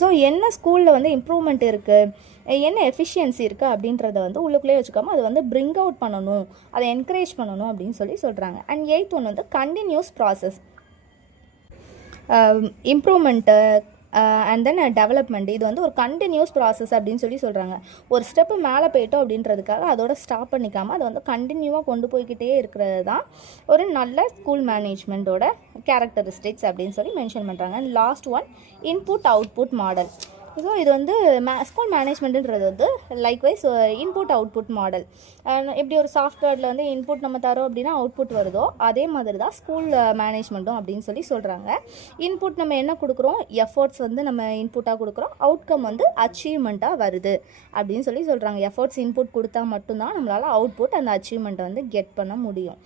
ஸோ என்ன ஸ்கூலில் வந்து இம்ப்ரூவ்மெண்ட் இருக்குது, என்ன எஃபிஷியன்சி இருக்குது அப்படின்றத வந்து உள்ளுக்குள்ளே வச்சுக்காமல் அதை வந்து பிரிங் அவுட் பண்ணணும், அதை என்கரேஜ் பண்ணணும் அப்படின்னு சொல்கிறாங்க. அண்ட் 8th ஒன் வந்து continuous process, improvement and then development. இது வந்து ஒரு கண்டினியூஸ் ப்ராசஸ் அப்படின்னு சொல்கிறாங்க. ஒரு ஸ்டெப்பு மேலே போயிட்டோம் அப்படின்றதுக்காக அதோட ஸ்டாப் பண்ணிக்காமல் அதை வந்து கண்டினியூவாக கொண்டு போய்கிட்டே இருக்கிறது தான் ஒரு நல்ல ஸ்கூல் மேனேஜ்மெண்ட்டோட கேரக்டரிஸ்டிக்ஸ் அப்படின்னு மென்ஷன் பண்ணுறாங்க. And last one input output model. So இது வந்து ஸ்கூல் மேனேஜ்மெண்ட்டுன்றது வந்து லைக்வைஸ் இன்புட் அவுட்புட் மாடல். எப்படி ஒரு சாஃப்ட்வேரில் வந்து இன்புட் நம்ம தரோம் அப்படின்னா அவுட்புட் வருதோ அதே மாதிரி தான் ஸ்கூல் மேனேஜ்மெண்ட்டும் அப்படின்னு சொல்கிறாங்க. இன்புட் நம்ம என்ன கொடுக்குறோம், எஃபர்ட்ஸ் வந்து நம்ம இன்புட்டாக கொடுக்குறோம், அவுட்கம் வந்து அச்சீவ்மெண்ட்டாக வருது அப்படின்னு சொல்கிறாங்க. எஃபர்ட்ஸ் இன்புட் கொடுத்தா மட்டும்தான் நம்மளால் அவுட்புட் அந்த அச்சீவ்மெண்ட்டை வந்து கெட் பண்ண முடியும்.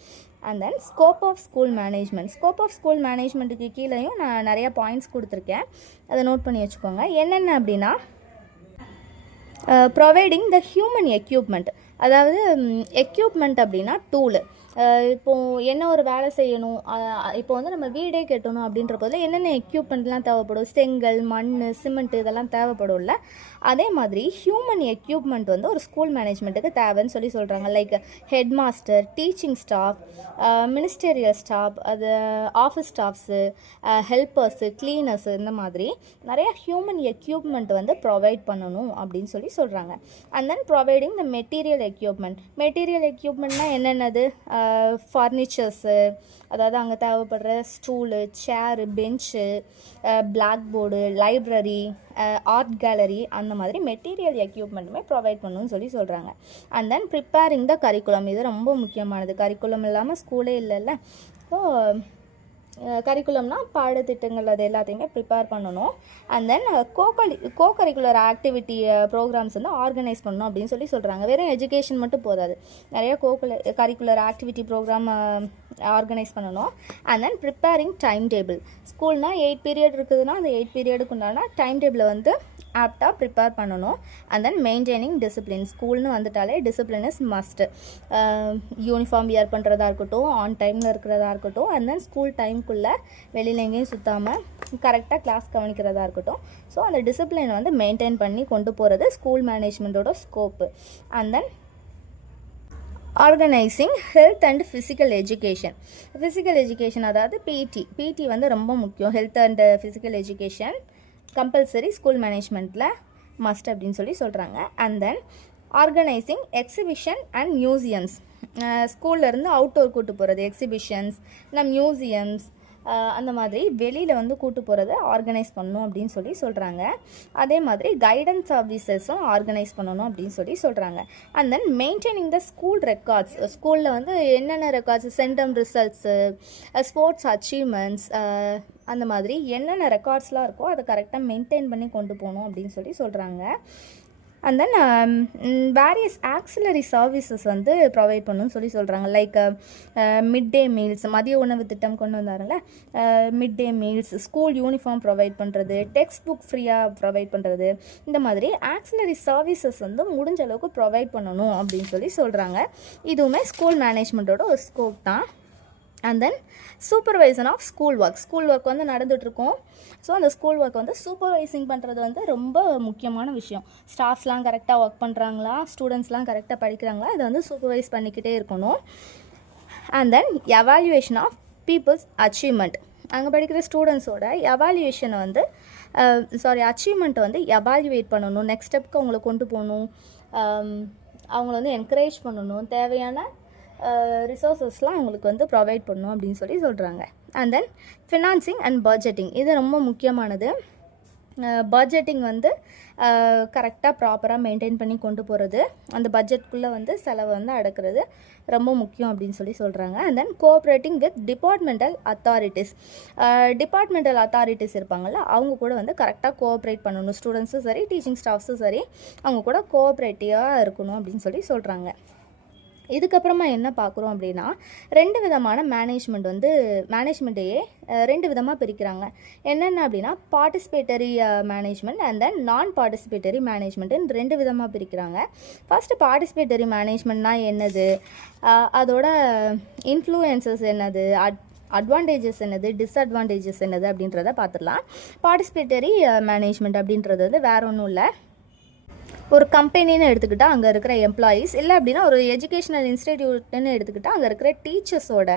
And then scope of school management. Scope of school மேனேஜ்மெண்ட்டுக்கு கீழேயும் நான் நிறையா பாயிண்ட்ஸ் கொடுத்துருக்கேன், அதை நோட் பண்ணி வச்சுக்கோங்க. என்னென்ன அப்படின்னா ப்ரொவைடிங் த ஹியூமன் எக்யூப்மெண்ட். அதாவது எக்யூப்மெண்ட் அப்படின்னா டூலு. இப்போது என்ன ஒரு வேலை செய்யணும், இப்போ வந்து நம்ம வீடே கட்டணும் அப்படின்ற போதில் என்னென்ன எக்யூப்மெண்ட்லாம் தேவைப்படும், செங்கல், மண், சிமெண்ட்டு இதெல்லாம் தேவைப்படும்ல. அதே மாதிரி ஹியூமன் எக்யூப்மெண்ட் வந்து ஒரு ஸ்கூல் மேனேஜ்மெண்ட்டுக்கு தேவைன்னு சொல்கிறாங்க. Like head master, teaching staff, ministerial staff, அது ஆஃபீஸ் ஸ்டாஃப்ஸு, ஹெல்ப்பர்ஸு, க்ளீனர்ஸு, இந்த மாதிரி நிறைய ஹியூமன் எக்யூப்மெண்ட் வந்து ப்ரொவைட் பண்ணணும் அப்படின்னு சொல்கிறாங்க. And then providing the material equipment. Material எக்யூப்மெண்ட்னால் என்னென்னது, ஃபர்னிச்சர்ஸு, அதாவது அங்கே தேவைப்படுற stool, chair, bench, black board, library, art gallery, அந்த மாதிரி மெட்டீரியல் எக்யூப்மெண்ட்டுமே ப்ரொவைட் பண்ணணும்னு சொல்கிறாங்க. And then preparing the curriculum. இது ரொம்ப முக்கியமானது. கரிக்குலம் இல்லாமல் ஸ்கூலே இல்லைல்ல. ஸோ கரிக்குலம்னா பாடத்திட்டங்கள் அது எல்லாத்தையுமே ப்ரிப்பேர் பண்ணணும். And then co curricular activity programmes வந்து ஆர்கனைஸ் பண்ணணும் அப்படின்னு சொல்கிறாங்க. வெறும் எஜுகேஷன் மட்டும் போதாது, நிறைய கரிக்குலர் ஆக்டிவிட்டி ப்ரோக்ராம் ஆர்கனைஸ் பண்ணணும். And then preparing time table. ஸ்கூல்னால் 8 பீரியட் இருக்குதுன்னா அந்த 8 பீரியடுக்கு உண்டான டைம் டேபிளை வந்து ஆப்டாக ப்ரிப்பேர் பண்ணணும். And then maintaining discipline. ஸ்கூல்னு வந்துட்டாலே discipline is must. Uniform wear பண்ணுறதா இருக்கட்டும், ஆன் டைமில் இருக்கிறதா இருக்கட்டும், அண்ட் தென் ஸ்கூல் டைமுக்குள்ளே வெளியில் எங்கேயும் சுற்றாமல் கரெக்டாக கிளாஸ் கவனிக்கிறதா இருக்கட்டும். ஸோ அந்த டிசிப்ளினை வந்து மெயின்டைன் பண்ணி கொண்டு போகிறது ஸ்கூல் மேனேஜ்மெண்ட்டோட scope. And then organising health and physical education. Physical education அதாவது பிடி வந்து ரொம்ப முக்கியம். Health and physical education compulsory school மேனேஜ்மெண்ட்டில் மஸ்ட் அப்படின்னு சொல்கிறாங்க. And then organising exhibition and museums. ஸ்கூல்லேருந்து அவுட்டோர் கூட்டு போகிறது, எக்ஸிபிஷன்ஸ், மியூசியம்ஸ், அந்த மாதிரி வெளியில் வந்து கூட்டு போகிறத ஆர்கனைஸ் பண்ணணும் அப்படின்னு சொல்கிறாங்க. அதே மாதிரி கைடன்ஸ் சர்வீசஸும் ஆர்கனைஸ் பண்ணணும் அப்படின்னு சொல்கிறாங்க. And then maintaining the school records. ஸ்கூலில் வந்து என்னென்ன records, centum results, sports achievements, அந்த மாதிரி என்னென்ன ரெக்கார்ட்ஸ்லாம் இருக்கோ அதை கரெக்டாக மெயின்டைன் பண்ணி கொண்டு போகணும் அப்படின்னு சொல்கிறாங்க. And then various auxiliary services வந்து ப்ரொவைட் பண்ணணும்னு சொல்கிறாங்க. லைக் மிட் டே மீல்ஸ், மதிய உணவு திட்டம் கொண்டு வந்தாருல்ல, mid day meals, school uniform provide பண்ணுறது, டெக்ஸ்ட் புக் ஃப்ரீயாக ப்ரொவைட் பண்ணுறது, இந்த மாதிரி ஆக்சிலரி சர்வீசஸ் வந்து முடிஞ்ச அளவுக்கு ப்ரொவைட் பண்ணணும் அப்படின்னு சொல்கிறாங்க. இதுவுமே ஸ்கூல் மேனேஜ்மெண்ட்டோட ஒரு ஸ்கோப் தான். And then supervision of school work வந்து நடந்துகிட்ருக்கோம். ஸோ அந்த ஸ்கூல் ஒர்க் வந்து சூப்பர்வைசிங் பண்ணுறது வந்து ரொம்ப முக்கியமான விஷயம். ஸ்டாஃப்ஸ்லாம் கரெக்டாக ஒர்க் பண்ணுறாங்களா, ஸ்டூடெண்ட்ஸ்லாம் கரெக்டாக படிக்கிறாங்களா, இதை வந்து சூப்பர்வைஸ் பண்ணிக்கிட்டே இருக்கணும். And then evaluation of people's achievement. அங்கே படிக்கிற ஸ்டூடெண்ட்ஸோட எவாலுவேஷனை வந்து அச்சீவ்மெண்ட்டை வந்து எவாலுவேட் பண்ணணும், நெக்ஸ்ட் ஸ்டெப்புக்கு அவங்கள கொண்டு போகணும், அவங்கள வந்து என்கரேஜ் பண்ணணும், தேவையான ரிசோர்ஸஸ்லாம் அவங்களுக்கு வந்து ப்ரொவைட் பண்ணணும் அப்படின்னு சொல்கிறாங்க. And then financing and budgeting. இது ரொம்ப முக்கியமானது. பட்ஜெட்டிங் வந்து கரெக்டாக ப்ராப்பராக மெயின்டைன் பண்ணி கொண்டு போகிறது, அந்த பட்ஜெட்குள்ளே வந்து செலவை வந்து அடக்கிறது ரொம்ப முக்கியம் அப்படின்னு சொல்கிறாங்க. And then cooperating with departmental authorities இருப்பாங்கள்ல, அவங்க கூட வந்து கரெக்டாக கோஆப்ரேட் பண்ணணும். ஸ்டூடெண்ட்ஸும் சரி, டீச்சிங் ஸ்டாஃப்ஸும் சரி, அவங்க கூட கோஆப்ரேட்டிவாக இருக்கணும் அப்படின்னு சொல்கிறாங்க. இதுக்கப்புறமா என்ன பார்க்குறோம் அப்படின்னா 2 விதமான மேனேஜ்மெண்ட்டையே 2 விதமாக பிரிக்கிறாங்க. என்னென்ன அப்படின்னா பார்ட்டிசிபேட்டரி மேனேஜ்மெண்ட் அண்ட் தென் நான் பார்ட்டிசிபேட்டரி மேனேஜ்மெண்ட்டுன்னு 2 விதமாக பிரிக்கிறாங்க. ஃபஸ்ட்டு பார்ட்டிசிபேட்டரி மேனேஜ்மெண்ட்னா என்னது, அதோட இன்ஃப்ளூயன்சஸ் என்னது, அட்வான்டேஜஸ் என்னது, டிஸ்அட்வான்டேஜஸ் என்னது அப்படின்றத பார்த்துடலாம். பார்ட்டிசிபேட்டரி மேனேஜ்மெண்ட் அப்படின்றது வந்து வேறு ஒன்றும் இல்லை. ஒரு கம்பெனின்னு எடுத்துக்கிட்டால் அங்கே இருக்கிற எம்ப்ளாயீஸ், இல்லை அப்படின்னா ஒரு எஜுகேஷனல் இன்ஸ்டிடியூட்னு எடுத்துக்கிட்டால் அங்கே இருக்கிற டீச்சர்ஸோட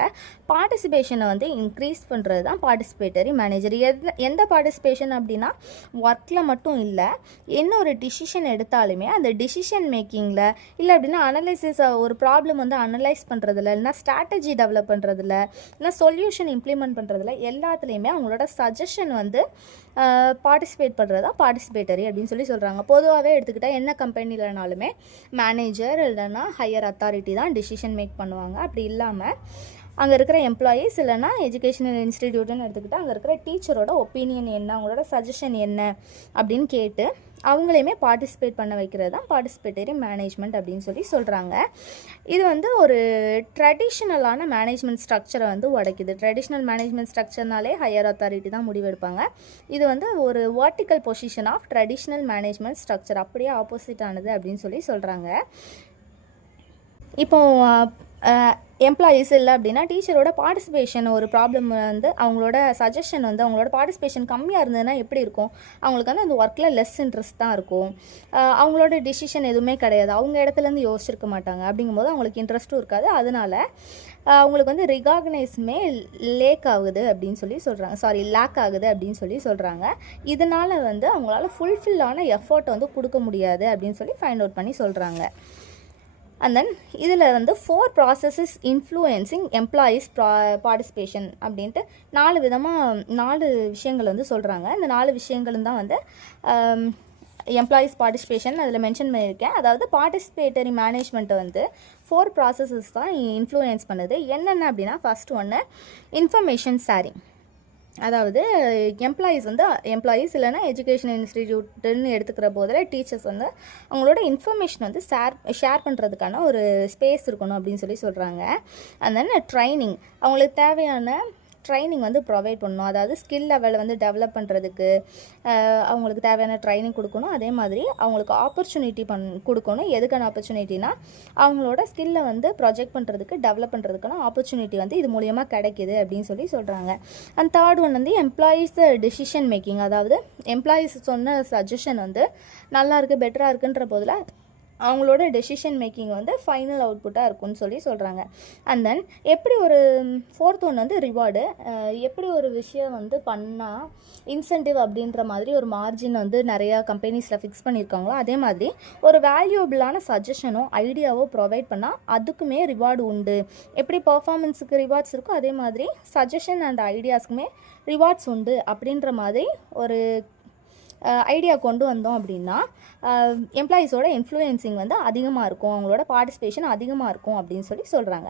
பார்ட்டிசிபேஷனை வந்து இன்க்ரீஸ் பண்ணுறது தான் பார்ட்டிசிபேட்டரி மேனேஜர். எந்த பார்ட்டிசிபேஷன் அப்படின்னா ஒர்க்கில் மட்டும் இல்லை, என்ன ஒரு டிசிஷன் எடுத்தாலுமே அந்த டிசிஷன் மேக்கிங்கில், இல்லை அப்படின்னா அனலைசிஸ், ஒரு ப்ராப்ளம் வந்து அனலைஸ் பண்ணுறதுல, இல்லைனா ஸ்ட்ராட்டஜி டெவலப் பண்ணுறதுல, இல்லைனா சொல்யூஷன் இம்ப்ளிமெண்ட் பண்ணுறதுல எல்லாத்துலேயுமே அவங்களோட சஜஷன் வந்து பார்ட்டிசிபேட் பண்ணுறது தான் பார்ட்டிசிபேட்டரி அப்படின்னு சொல்கிறாங்க. பொதுவாகவே எடுத்துக்கிட்டால் என்ன கம்பெனிலனாலுமே மேனேஜர் இல்லைன்னா ஹையர் அத்தாரிட்டி தான் டிசிஷன் மேக் பண்ணுவாங்க. அப்படி இல்லாமல் அங்கே இருக்கிற எம்ப்ளாயீஸ் இல்லைனா எஜுகேஷனல் இன்ஸ்டிடியூட்னு எடுத்துக்கிட்டால் அங்கே இருக்கிற டீச்சரோட ஒப்பீனியன் என்ன, அவங்களோட சஜஷன் என்ன அப்படின்னு கேட்டு அவங்களையுமே பார்ட்டிசிபேட் பண்ண வைக்கிறது தான் பார்ட்டிசிபேட்டரி மேனேஜ்மெண்ட் அப்படின்னு சொல்கிறாங்க. இது வந்து ஒரு ட்ரெடிஷ்னலான மேனேஜ்மெண்ட் ஸ்ட்ரக்சரை வந்து உடைக்குது. ட்ரெடிஷ்னல் மேனேஜ்மெண்ட் ஸ்ட்ரக்சர்னாலே ஹையர் அத்தாரிட்டி தான் முடிவெடுப்பாங்க. இது வந்து ஒரு vertical position of traditional management structure, அப்படியே ஆப்போசிட் ஆனது அப்படின்னு சொல்கிறாங்க. இப்போது எம்ப்ளாயீஸ் இல்லை அப்படின்னா டீச்சரோட பார்ட்டிசிபேஷன், ஒரு ப்ராப்ளம் வந்து அவங்களோட சஜஷன் வந்து அவங்களோட பார்ட்டிசிபேஷன் கம்மியாக இருந்ததுன்னா எப்படி இருக்கும், அவங்களுக்கு வந்து அந்த ஒர்க்கில் லெஸ் இன்ட்ரெஸ்ட் தான் இருக்கும். அவங்களோட டிசிஷன் எதுவுமே கிடையாது, அவங்க இடத்துலேருந்து யோசிச்சிருக்க மாட்டாங்க. அப்படிங்கும்போது அவங்களுக்கு இன்ட்ரெஸ்ட்டும் இருக்காது. அதனால அவங்களுக்கு வந்து ரிகாக்னைஸுமே லேக் ஆகுது அப்படின்னு சொல்கிறாங்க. லேக் ஆகுது அப்படின்னு சொல்கிறாங்க. இதனால் வந்து அவங்களால ஃபுல்ஃபில்லான எஃபர்ட் வந்து கொடுக்க முடியாது அப்படின்னு ஃபைண்ட் அவுட் பண்ணி சொல்கிறாங்க. அண்ட் தென் இதில் வந்து 4 processes இன்ஃப்ளூயன்சிங் எம்ப்ளாயீஸ் பார்ட்டிசிபேஷன் அப்படின்ட்டு 4 விஷயங்கள் வந்து சொல்கிறாங்க. இந்த 4 விஷயங்களும் தான் வந்து எம்ப்ளாயீஸ் பார்ட்டிசிபேஷன் அதில் மென்ஷன் பண்ணியிருக்கேன். அதாவது பார்ட்டிசிபேட்டரி மேனேஜ்மெண்ட்டை வந்து 4 processes தான் இன்ஃப்ளூயன்ஸ் பண்ணுது. என்னென்ன அப்படின்னா ஃபர்ஸ்ட் ஒன்று இன்ஃபர்மேஷன் ஷேரிங். அதாவது எம்ப்ளாயீஸ் இல்லைனா எஜுகேஷன் இன்ஸ்டிடியூட்டுன்னு எடுத்துக்கிற போதில் டீச்சர்ஸ் வந்து அவங்களோட இன்ஃபர்மேஷன் வந்து ஷேர் பண்ணுறதுக்கான ஒரு ஸ்பேஸ் இருக்கணும் அப்படின்னு சொல்கிறாங்க. அண்ட் தென் ட்ரைனிங், அவங்களுக்கு தேவையான ட்ரைனிங் வந்து ப்ரொவைட் பண்ணணும். அதாவது ஸ்கில் லெவலை வந்து டெவலப் பண்ணுறதுக்கு அவங்களுக்கு தேவையான ட்ரைனிங் கொடுக்கணும். அதே மாதிரி அவங்களுக்கு ஆப்பர்ச்சுனிட்டி கொடுக்கணும். எதுக்கான ஆப்பர்ச்சுனிட்டினா அவங்களோட ஸ்கில்லை வந்து ப்ரொஜெக்ட் பண்ணுறதுக்கு, டெவலப் பண்ணுறதுக்கான ஆப்பர்ச்சுனிட்டி வந்து இது மூலியமாக கிடைக்கிது அப்படின்னு சொல்கிறாங்க. அண்ட் தேர்ட் ஒன் வந்து எம்ப்ளாயீஸ் டெசிஷன் மேக்கிங். அதாவது எம்ப்ளாயீஸ் சொன்ன சஜஷன் வந்து நல்லா இருக்குது, பெட்டராக இருக்குன்ற போதில் அவங்களோட டெசிஷன் மேக்கிங் வந்து ஃபைனல் அவுட்புட்டாக இருக்கும்னு சொல்கிறாங்க. அண்ட் தென் எப்படி ஒரு ஃபோர்த் ஒன் வந்து ரிவார்டு, எப்படி ஒரு விஷயம் வந்து பண்ணால் இன்சென்டிவ் அப்படின்ற மாதிரி ஒரு மார்ஜின் வந்து நிறையா கம்பெனிஸில் ஃபிக்ஸ் பண்ணியிருக்காங்களோ அதே மாதிரி ஒரு வேல்யூபிளான சஜஷனோ ஐடியாவோ ப்ரொவைட் பண்ணால் அதுக்குமே ரிவார்டு உண்டு. எப்படி பர்ஃபார்மன்ஸுக்கு ரிவார்ட்ஸ் இருக்கோ அதே மாதிரி சஜஷன் அண்ட் ஐடியாஸ்க்குமே ரிவார்ட்ஸ் உண்டு அப்படின்ற மாதிரி ஒரு ஐடியா கொண்டு வந்தோம் அப்படின்னா எம்ப்ளாயீஸோட இன்ஃப்ளூயன்சிங் வந்து அதிகமாக இருக்கும், அவங்களோட பார்ட்டிசிபேஷன் அதிகமாக இருக்கும் அப்படின்னு சொல்கிறாங்க.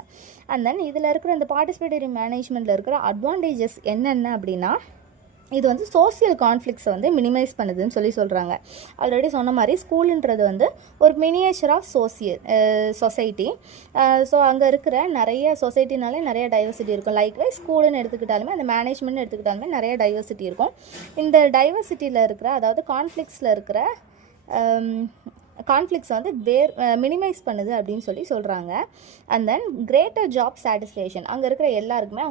அண்ட் தென் இதில் இருக்கிற இந்த பார்ட்டிசிபேட்டரி மேனேஜ்மெண்ட்டில் இருக்கிற அட்வான்டேஜஸ் என்னென்ன அப்படின்னா இது வந்து சோசியல் கான்ஃப்ளிக்ஸை வந்து மினிமைஸ் பண்ணுதுன்னு சொல்கிறாங்க. ஆல்ரெடி சொன்ன மாதிரி ஸ்கூலுன்றது வந்து ஒரு மினியேச்சர் ஆஃப் சொசைட்டி. ஸோ அங்கே இருக்கிற நிறைய சொசைட்டினாலே நிறைய டைவர்சிட்டி இருக்கும். லைக்வைஸ் ஸ்கூலுன்னு எடுத்துக்கிட்டாலுமே அந்த மேனேஜ்மெண்ட்னு எடுத்துக்கிட்டாலுமே நிறைய டைவர்சிட்டி இருக்கும். இந்த டைவர்சிட்டியில் இருக்கிற, அதாவது கான்ஃப்ளிக்ஸில் இருக்கிற கான்ஃப்ளிக்ஸ் வந்து மினிமைஸ் பண்ணுது அப்படின்னு சொல்கிறாங்க. And then greater job satisfaction, அங்கே இருக்கிற எல்லாருக்குமே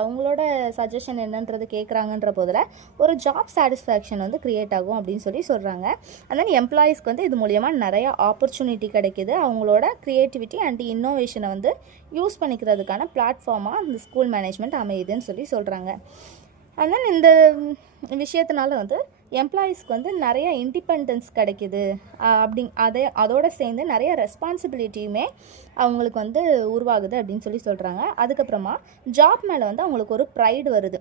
அவங்களோட சஜஷன் என்னன்றது கேட்குறாங்கன்ற போதில் ஒரு ஜாப் சாட்டிஸ்ஃபேக்ஷன் வந்து க்ரியேட் ஆகும் அப்படின்னு சொல்கிறாங்க. அண்ட் தென் எம்ப்ளாயீஸ்க்கு வந்து இது மூலியமாக நிறையா ஆப்பர்ச்சுனிட்டி கிடைக்கிது. அவங்களோட க்ரியேட்டிவிட்டி அண்ட் இன்னோவேஷனை வந்து யூஸ் பண்ணிக்கிறதுக்கான பிளாட்ஃபார்மாக இந்த ஸ்கூல் மேனேஜ்மெண்ட் அமையுதுன்னு சொல்கிறாங்க. அண்ட் தென் இந்த விஷயத்தினால வந்து எம்ப்ளாயீஸ்க்கு வந்து நிறைய இண்டிபெண்டன்ஸ் கிடைக்கிது. அதோடு சேர்ந்து நிறைய ரெஸ்பான்சிபிலிட்டியுமே அவங்களுக்கு வந்து உருவாகுது அப்படின்னு சொல்கிறாங்க. அதுக்கப்புறமா ஜாப் மேலே வந்து அவங்களுக்கு ஒரு ப்ரைடு வருது,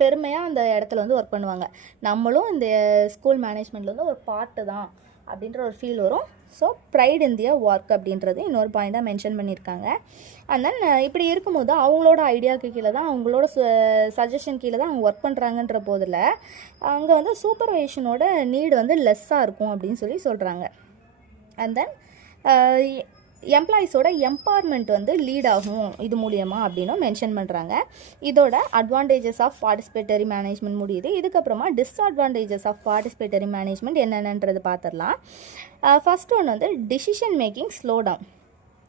பெருமையாக அந்த இடத்துல வந்து ஒர்க் பண்ணுவாங்க. நம்மளும் இந்த ஸ்கூல் மேனேஜ்மெண்ட்டில் வந்து ஒரு பார்ட்டு தான் அப்படின்ற ஒரு ஃபீல் வரும். So fried in their work அப்படின்றது இன்னொரு பாயிண்டாக மென்ஷன் பண்ணியிருக்காங்க. அண்ட் தென் இப்படி இருக்கும்போது அவங்களோட ஐடியாவுக்கு கீழே தான், அவங்களோட சஜஷன் கீழே தான் அவங்க ஒர்க் பண்ணுறாங்கன்ற போதில் அங்கே வந்து சூப்பர்வைஷனோட நீடு வந்து லெஸ்ஸாக இருக்கும் அப்படின்னு சொல்கிறாங்க. அண்ட் தென் எம்ப்ளாயீஸோட எம்பவர்மெண்ட் வந்து லீட் ஆகும் இது மூலியமாக அப்படின்னும் மென்ஷன் பண்ணுறாங்க. இதோட அட்வான்டேஜஸ் ஆஃப் பார்ட்டிசிபேட்டரி மேனேஜ்மெண்ட் முடியுது. இதுக்கப்புறமா டிஸ்அட்வான்டேஜஸ் ஆஃப் பார்ட்டிசிபேட்டரி மேனேஜ்மெண்ட் என்னென்னன்றது பார்த்துடலாம். ஃபர்ஸ்ட் ஒன்று வந்து டிசிஷன் மேக்கிங் ஸ்லோ டவுன்.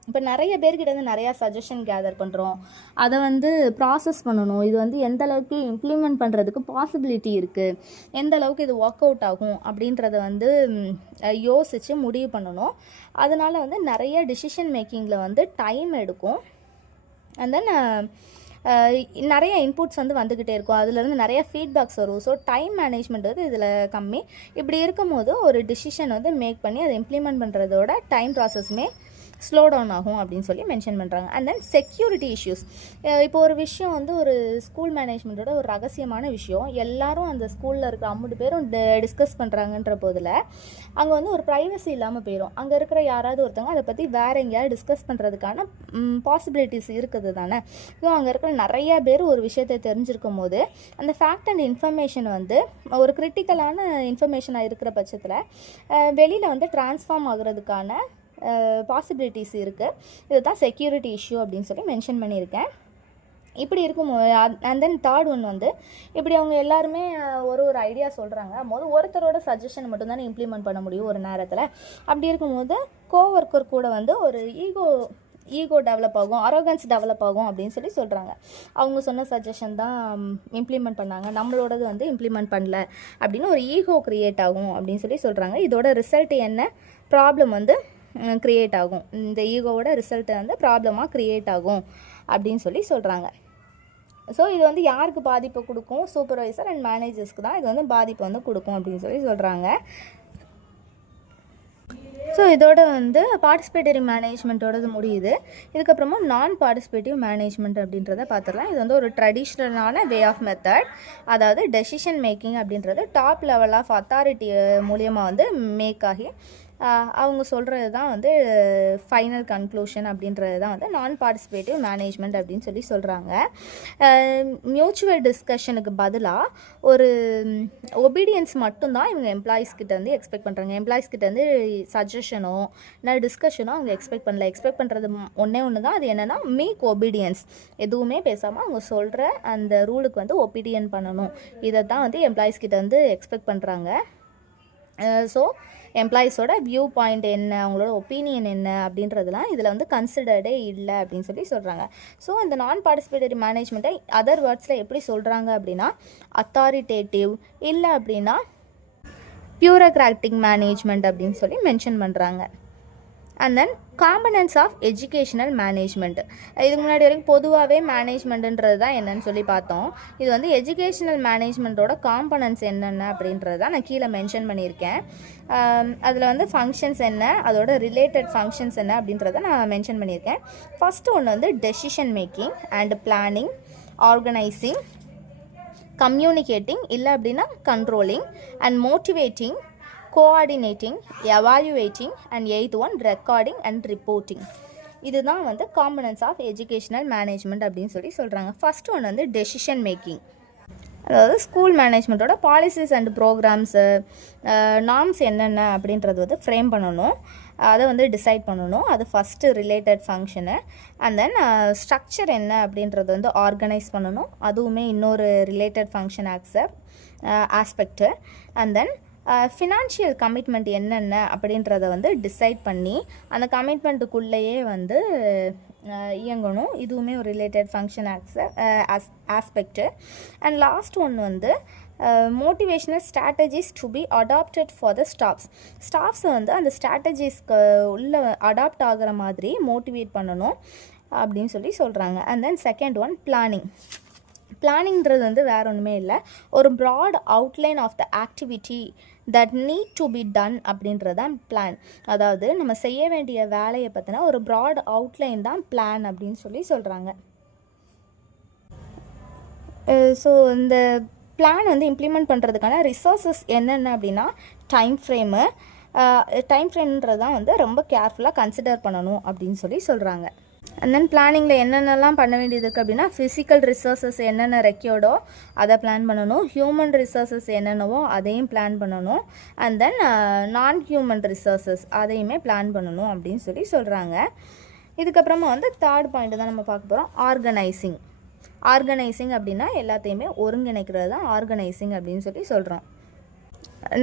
இப்போ நிறைய பேர்கிட்ட வந்து நிறையா சஜஷன் கேதர் பண்ணுறோம், அதை வந்து ப்ராசஸ் பண்ணணும், இது வந்து எந்த அளவுக்கு இம்ப்ளிமெண்ட் பண்ணுறதுக்கு பாசிபிலிட்டி இருக்குது, எந்த அளவுக்கு இது ஒர்க் அவுட் ஆகும் அப்படின்றத வந்து யோசித்து முடிவு பண்ணணும். அதனால் வந்து நிறைய டிசிஷன் மேக்கிங்கில் வந்து டைம் எடுக்கும். அண்ட் தென் நிறைய இன்புட்ஸ் வந்து வந்துக்கிட்டே இருக்கும், அதுலேருந்து நிறைய ஃபீட்பேக்ஸ் வரும். ஸோ டைம் மேனேஜ்மெண்ட் வந்து இதில் கம்மி. இப்படி இருக்கும்போது ஒரு டிசிஷன் வந்து மேக் பண்ணி அதை இம்ப்ளிமெண்ட் பண்ணுறதோட டைம் ப்ராசஸுமே ஸ்லோ டவுன் ஆகும் அப்படின்னு சொல்லி மென்ஷன் பண்ணுறாங்க. And then security issues. இப்போ ஒரு விஷயம் வந்து ஒரு ஸ்கூல் மேனேஜ்மெண்ட்டோட ஒரு ரகசியமான விஷயம், எல்லாரும் அந்த ஸ்கூலில் இருக்கிற 50 பேரும் டிஸ்கஸ் பண்ணுறாங்கன்ற போதில் அங்கே வந்து ஒரு ப்ரைவசி இல்லாமல் போயிடும். அங்கே இருக்கிற யாராவது ஒருத்தவங்க அதை பற்றி வேறு எங்கேயாவது டிஸ்கஸ் பண்ணுறதுக்கான பாசிபிலிட்டிஸ் இருக்குது தானே. ஸோ அங்கே இருக்கிற நிறைய பேர் ஒரு விஷயத்தை தெரிஞ்சிருக்கும் போது அந்த ஃபேக்ட் அண்ட் இன்ஃபர்மேஷன் வந்து ஒரு கிரிட்டிக்கலான இன்ஃபர்மேஷனாக இருக்கிற பட்சத்தில் வெளியில் வந்து ட்ரான்ஸ்ஃபார்ம் ஆகுறதுக்கான பாசிபிலிட்டிஸ் இருக்குது. இதுதான் செக்யூரிட்டி இஷ்யூ அப்படின்னு சொல்லி மென்ஷன் பண்ணியிருக்கேன். இப்படி இருக்கும். அண்ட் தென் தேர்ட் ஒன் வந்து இப்படி அவங்க எல்லாருமே ஒரு ஐடியா சொல்கிறாங்க போது ஒருத்தரோட சஜஷன் மட்டும்தானே இம்ப்ளிமெண்ட் பண்ண முடியும் ஒரு நேரத்தில். அப்படி இருக்கும்போது கோவொர்க்கர் கூட வந்து ஒரு ஈகோ டெவலப் ஆகும், அரோகன்ஸ் டெவலப் ஆகும் அப்படின்னு சொல்லி சொல்கிறாங்க. அவங்க சொன்ன சஜஷன் தான் இம்ப்ளிமெண்ட் பண்ணாங்க, நம்மளோடது வந்து இம்ப்ளிமெண்ட் பண்ணல அப்படின்னு ஒரு ஈகோ க்ரியேட் ஆகும் அப்படின்னு சொல்லி சொல்கிறாங்க. இதோட ரிசல்ட் என்ன, ப்ராப்ளம் வந்து க்ரியேட் ஆகும். இந்த ஈகோவோட ரிசல்ட்டை வந்து ப்ராப்ளமாக க்ரியேட் ஆகும் அப்படின்னு சொல்லி சொல்கிறாங்க. ஸோ இது வந்து யாருக்கு பாதிப்பை கொடுக்கும், சூப்பர்வைசர் அண்ட் மேனேஜர்ஸ்க்கு தான் இது வந்து பாதிப்பை வந்து கொடுக்கும் அப்படின்னு சொல்லி சொல்கிறாங்க. ஸோ இதோட வந்து பார்ட்டிசிபேட்டரி மேனேஜ்மெண்ட்டோடது முடியுது. இதுக்கப்புறமா நான் பார்ட்டிசிபேட்டிவ் மேனேஜ்மெண்ட் அப்படின்றத பார்த்துடலாம். இது வந்து ஒரு ட்ரெடிஷ்னலான வே ஆஃப் மெத்தட். அதாவது டெசிஷன் மேக்கிங் அப்படின்றது டாப் லெவல் ஆஃப் அத்தாரிட்டி மூலியமாக வந்து மேக் ஆகி அவங்க சொல்கிறது தான் வந்து ஃபைனல் கன்க்ளூஷன் அப்படின்றது தான் வந்து நான் பார்ட்டிசிபேட்டிவ் மேனேஜ்மெண்ட் அப்படின்னு சொல்லி சொல்கிறாங்க. மியூச்சுவல் டிஸ்கஷனுக்கு பதிலாக ஒரு ஒபீடியன்ஸ் மட்டும்தான் இவங்க எம்ப்ளாயீஸ்கிட்ட வந்து எக்ஸ்பெக்ட் பண்ணுறாங்க. எம்ப்ளாயீஸ்கிட்ட வந்து சஜஷனோ இல்லை டிஸ்கஷனோ அவங்க எக்ஸ்பெக்ட் பண்ணல. எக்ஸ்பெக்ட் பண்ணுறது ஒன்று தான், அது என்னென்னா மீக் ஒபீடியன்ஸ். எதுவுமே பேசாமல் அவங்க சொல்கிற அந்த ரூலுக்கு வந்து ஒபீடியன் பண்ணணும். இதை தான் வந்து எம்ப்ளாயீஸ்கிட்ட வந்து எக்ஸ்பெக்ட் பண்ணுறாங்க. ஸோ எம்ப்ளாயீஸோட வியூ பாயிண்ட் என்ன, அவங்களோட ஒப்பீனியன் என்ன அப்படின்றதுலாம் இதில் வந்து கன்சிடர்டே இல்லை அப்படின்னு சொல்லி சொல்கிறாங்க. ஸோ இந்த நான் பார்ட்டிசிபேட்டரி மேனேஜ்மெண்ட்டை அதர் வேர்ட்ஸில் எப்படி சொல்கிறாங்க அப்படின்னா அத்தாரிட்டேட்டிவ், இல்லை அப்படின்னா பியூரோக்ராட்டிக் மேனேஜ்மெண்ட் அப்படின்னு சொல்லி மென்ஷன் பண்ணுறாங்க. And then components of educational management. இதுக்கு முன்னாடி வரைக்கும் பொதுவாகவே மேனேஜ்மெண்ட்டுன்றது தான் என்னன்னு சொல்லி பார்த்தோம். இது வந்து எஜுகேஷனல் மேனேஜ்மெண்ட்டோட காம்பனன்ட்ஸ் என்னென்ன அப்படின்றது தான் நான் கீழே மென்ஷன் பண்ணியிருக்கேன். அதில் வந்து ஃபங்க்ஷன்ஸ் என்ன, அதோட ரிலேட்டட் ஃபங்க்ஷன்ஸ் என்ன அப்படின்றத நான் மென்ஷன் பண்ணியிருக்கேன். ஃபஸ்ட்டு ஒன்று வந்து decision making and planning, organising, communicating, இல்லை அப்படின்னா controlling and motivating, coordinating, evaluating and 8th one recording and reporting. இதுதான் வந்து காம்பனன்ட்ஸ் ஆஃப் எஜுகேஷனல் மேனேஜ்மெண்ட் அப்படின்னு சொல்லி சொல்கிறாங்க. ஃபஸ்ட் ஒன் வந்து டெசிஷன் மேக்கிங். அதாவது ஸ்கூல் மேனேஜ்மெண்ட்டோட பாலிசிஸ் அண்ட் ப்ரோக்ராம்ஸு, நார்ம்ஸ் என்னென்ன அப்படின்றது வந்து ஃப்ரேம் பண்ணணும், அதை வந்து டிசைட் பண்ணணும். அது first related function. And then structure என்ன அப்படின்றது வந்து ஆர்கனைஸ் பண்ணணும், அதுவுமே இன்னொரு related function aspect. And then financial commitment என்னென்ன அப்படின்றத வந்து டிசைட் பண்ணி அந்த கமிட்மெண்ட்டுக்குள்ளேயே வந்து இயங்கணும், இதுவுமே ஒரு related function aspect. And last one வந்து motivational strategies to be adapted for the ஸ்டாஃப்ஸை வந்து அந்த ஸ்ட்ராட்டஜிஸ்க்கு உள்ள அடாப்ட் ஆகிற மாதிரி மோட்டிவேட் பண்ணணும் அப்படின்னு சொல்லி சொல்கிறாங்க. அண்ட் தென் செகண்ட் ஒன் பிளானிங்கிறது வந்து வேறு ஒன்றுமே இல்லை, ஒரு broad outline of the activity that need to be done அப்படின்றது தான் பிளான். அதாவது நம்ம செய்ய வேண்டிய வேலையை பற்றின ஒரு ப்ராட் அவுட்லைன் தான் பிளான் அப்படின்னு சொல்லி சொல்கிறாங்க. ஸோ இந்த பிளான் வந்து இம்ப்ளிமெண்ட் பண்ணுறதுக்கான ரிசோர்ஸஸ் என்னென்ன அப்படின்னா டைம் ஃப்ரேம்ன்றது தான் வந்து ரொம்ப கேர்ஃபுல்லாக கன்சிடர் பண்ணணும் அப்படின்னு சொல்லி சொல்கிறாங்க. அண்ட் தென் பிளானிங்கில் என்னென்னலாம் பண்ண வேண்டியது இருக்குது அப்படின்னா ஃபிசிக்கல் ரிசோர்ஸஸ் என்னென்ன ரெக்யூர்டோ அதை பிளான் பண்ணணும், ஹியூமன் ரிசோர்ஸஸ் என்னென்னவோ அதையும் பிளான் பண்ணணும், அண்ட் தென் நான் ஹியூமன் ரிசோர்ஸஸ் அதையுமே பிளான் பண்ணணும் அப்படின்னு சொல்லி சொல்கிறாங்க. இதுக்கப்புறமா வந்து தேர்ட் பாயிண்ட் தான் நம்ம பார்க்க போகிறோம், ஆர்கனைசிங் அப்படின்னா எல்லாத்தையுமே ஒருங்கிணைக்கிறது தான் ஆர்கனைசிங் அப்படின்னு சொல்லி சொல்கிறோம்.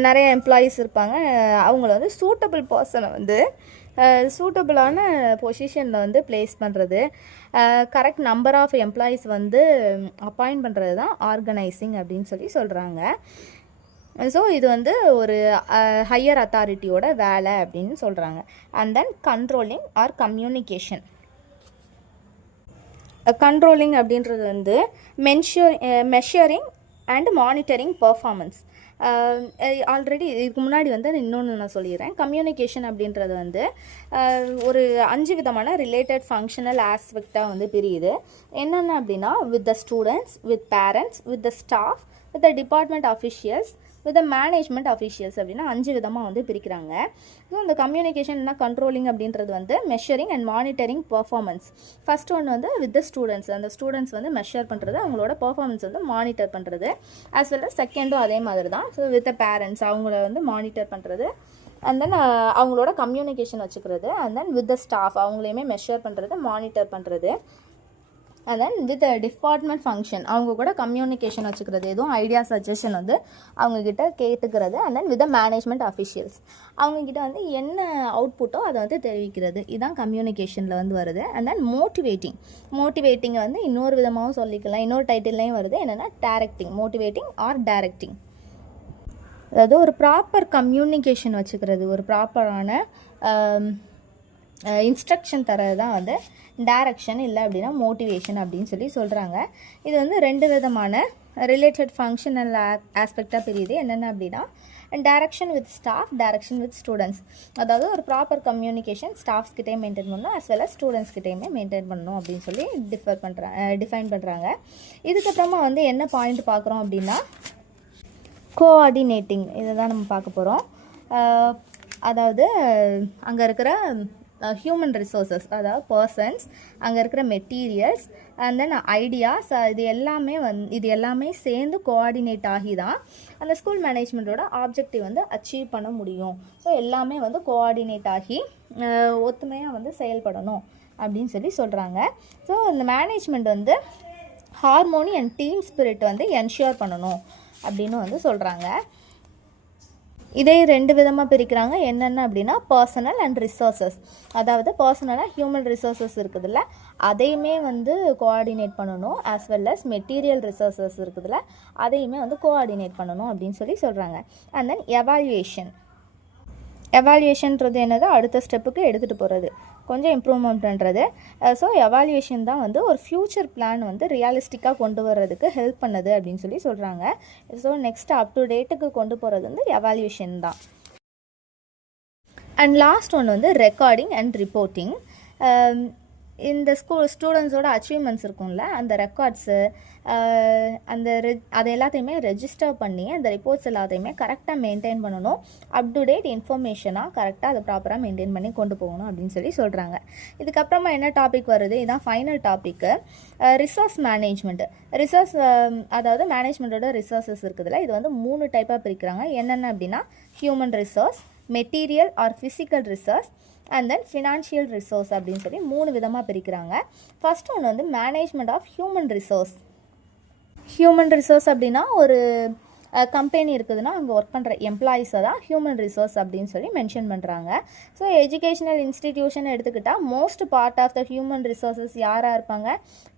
நிறைய எம்ப்ளாயீஸ் இருப்பாங்க, அவங்கள வந்து சூட்டபிள் பர்சனை வந்து சூட்டபிளான பொசிஷனில் வந்து ப்ளேஸ் பண்ணுறது, கரெக்ட் நம்பர் ஆஃப் எம்ப்ளாயீஸ் வந்து அப்பாயிண்ட் பண்ணுறது தான் ஆர்கனைசிங் அப்படின்னு சொல்லி சொல்கிறாங்க. ஸோ இது வந்து ஒரு ஹையர் அத்தாரிட்டியோட வேலை அப்படின்னு சொல்கிறாங்க. And then controlling or controlling அப்படின்றது வந்து measuring and monitoring performance. Already இதுக்கு முன்னாடி வந்து இன்னொன்று நான் சொல்லிடுறேன். கம்யூனிகேஷன் அப்படின்றது வந்து ஒரு 5 விதமான ரிலேட்டட் ஃபங்க்ஷனல் ஆஸ்பெக்டாக வந்து பிரியுது. என்னென்ன அப்படின்னா with the students, with parents, with the staff, with the department officials, with the management officials அப்படின்னா 5 விதமாக வந்து பிரிக்கிறாங்க. ஸோ இந்த கம்யூனிகேஷன் என்ன கண்ட்ரோலிங் அப்படின்றது வந்து measuring and monitoring performance. First ஒன்று வந்து வித் த ஸ்டூடெண்ட்ஸ், அந்த ஸ்டூடெண்ட்ஸ் வந்து மெஷர் பண்ணுறது, அவங்களோட பர்ஃபார்மன்ஸ் வந்து மானிட்டர் பண்ணுறது. ஆஸ் வெல் அஸ் செகண்டும் அதே மாதிரி தான். ஸோ வித் த பேரண்ட்ஸ் அவங்கள வந்து மானிட்டர் பண்ணுறது, அண்ட் தென் அவங்களோட கம்யூனிகேஷன் வச்சுக்கிறது, and then with the staff அவங்களையுமே மெஷர் பண்ணுறது, மானிட்டர் பண்ணுறது, and then with department function அவங்க கூட கம்யூனிகேஷன் வச்சுக்கிறது, எதுவும் ஐடியா சஜஷன் வந்து அவங்கக்கிட்ட கேட்டுக்கிறது, and then with management officials அவங்கக்கிட்ட வந்து என்ன அவுட்புட்டோ அதை வந்து தெரிவிக்கிறது. இதுதான் கம்யூனிகேஷனில் வந்து வருது. அண்ட் தென் மோட்டிவேட்டிங் வந்து இன்னொரு விதமாகவும் சொல்லிக்கலாம், இன்னொரு டைட்டில்லையும் வருது. என்னென்னா மோட்டிவேட்டிங் ஆர் டைரக்டிங். அதாவது ஒரு ப்ராப்பர் கம்யூனிகேஷன் வச்சுக்கிறது, ஒரு ப்ராப்பரான இன்ஸ்ட்ரக்ஷன் தரது தான் வந்து டைரக்ஷன், இல்லை அப்படின்னா மோட்டிவேஷன் அப்படின்னு சொல்லி சொல்கிறாங்க. இது வந்து 2 விதமான ரிலேட்டட் ஃபங்க்ஷனல் ஆஸ்பெக்டாக பிரியுது. என்னென்ன அப்படின்னா direction with staff, direction with students. அதாவது ஒரு ப்ராப்பர் கம்யூனிகேஷன் ஸ்டாஃப்ஸ்கிட்டையும் மெயின்டைன் பண்ணணும், அஸ் வெல் அஸ் ஸ்டூடெண்ட்ஸ்கிட்டையுமே மெயின்டைன் பண்ணணும் அப்படின்னு சொல்லி டிஃபைன் பண்ணுறாங்க. இதுக்கப்புறமா வந்து என்ன பாயிண்ட் பார்க்குறோம் அப்படின்னா கோஆர்டினேட்டிங். இதை தான் நம்ம பார்க்க போகிறோம். அதாவது அங்கே இருக்கிற ஹியூமன் ரிசோர்ஸஸ், அதாவது பர்சன்ஸ், அங்கே இருக்கிற மெட்டீரியல்ஸ், அண்ட் தென் ஐடியாஸ், இது எல்லாமே சேர்ந்து கோஆர்டினேட் ஆகி தான் அந்த ஸ்கூல் மேனேஜ்மெண்ட்டோட ஆப்ஜெக்டிவ் வந்து அச்சீவ் பண்ண முடியும். ஸோ எல்லாமே வந்து கோஆர்டினேட் ஆகி ஒத்துமையாக வந்து செயல்படணும் அப்படின்னு சொல்லி சொல்கிறாங்க. ஸோ இந்த மேனேஜ்மெண்ட் வந்து ஹார்மோனி அண்ட் டீம் ஸ்பிரிட் வந்து என்ஷூர் பண்ணணும் அப்படின்னு வந்து சொல்கிறாங்க. இதே 2 விதமாக பிரிக்கிறாங்க. என்னென்ன அப்படின்னா பர்சனல் அண்ட் ரிசோர்ஸஸ். அதாவது பர்சனலாக ஹியூமன் ரிசோர்ஸஸ் இருக்குதுல்ல, அதையுமே வந்து கோஆர்டினேட் பண்ணணும், as well as material resources இருக்குதுல்ல, அதையுமே வந்து கோஆர்டினேட் பண்ணணும் அப்படின்னு சொல்லி சொல்கிறாங்க. அண்ட் தென் எவால்யூஷன்றது என்னது, அடுத்த ஸ்டெப்புக்கு எடுத்துகிட்டு போகிறது, கொஞ்சம் இம்ப்ரூவ்மெண்ட் பண்ணுறது. ஸோ எவால்யூஷன் தான் வந்து ஒரு ஃப்யூச்சர் பிளான் வந்து ரியலிஸ்டிக்காக கொண்டு வர்றதுக்கு ஹெல்ப் பண்ணுது அப்படின்னு சொல்லி சொல்கிறாங்க. ஸோ நெக்ஸ்ட் அப் டு டேட்டுக்கு கொண்டு போகிறது வந்து எவால்யூஷன் தான். அண்ட் லாஸ்ட் ஒன்று வந்து ரெக்கார்டிங் அண்ட் ரிப்போர்ட்டிங். இந்த ஸ்டூடெண்ட்ஸோட அச்சீவ்மெண்ட்ஸ் இருக்கும்ல, அந்த ரெக்கார்ட்ஸு அது எல்லாத்தையுமே ரெஜிஸ்டர் பண்ணி அந்த ரிப்போர்ட்ஸ் எல்லாத்தையுமே கரெக்டாக மெயின்டைன் பண்ணணும். அப் டு டேட் இன்ஃபர்மேஷனாக கரெக்டாக அதை ப்ராப்பராக மெயின்டைன் பண்ணி கொண்டு போகணும் அப்படின்னு சொல்லி சொல்கிறாங்க. இதுக்கப்புறமா என்ன டாபிக் வருது, இதுதான் ஃபைனல் டாப்பிக்கு, ரிசோர்ஸ் மேனேஜ்மெண்ட்டு. அதாவது மேனேஜ்மெண்ட்டோட ரிசோர்ஸஸ் இருக்குதுல்ல, இது வந்து 3 டைப்பாக பிரிக்கிறாங்க. என்னென்ன அப்படின்னா human resource, material or physical resource, and then financial resource அப்படின்னு சொல்லி 3 விதமாக பிரிக்கிறாங்க. ஃபர்ஸ்ட் ஒன்று வந்து மேனேஜ்மெண்ட் ஆஃப் ஹியூமன் ரிசோர்ஸ் அப்படின்னா ஒரு கம்பெனி இருக்குதுன்னா அங்கே ஒர்க் பண்ணுற எம்ப்ளாயீஸை தான் ஹியூமன் ரிசோர்ஸ் அப்படின்னு சொல்லி மென்ஷன் பண்ணுறாங்க. ஸோ எஜுகேஷனல் இன்ஸ்டிடியூஷன் எடுத்துக்கிட்டால் most part of the human resources யாராக இருப்பாங்க,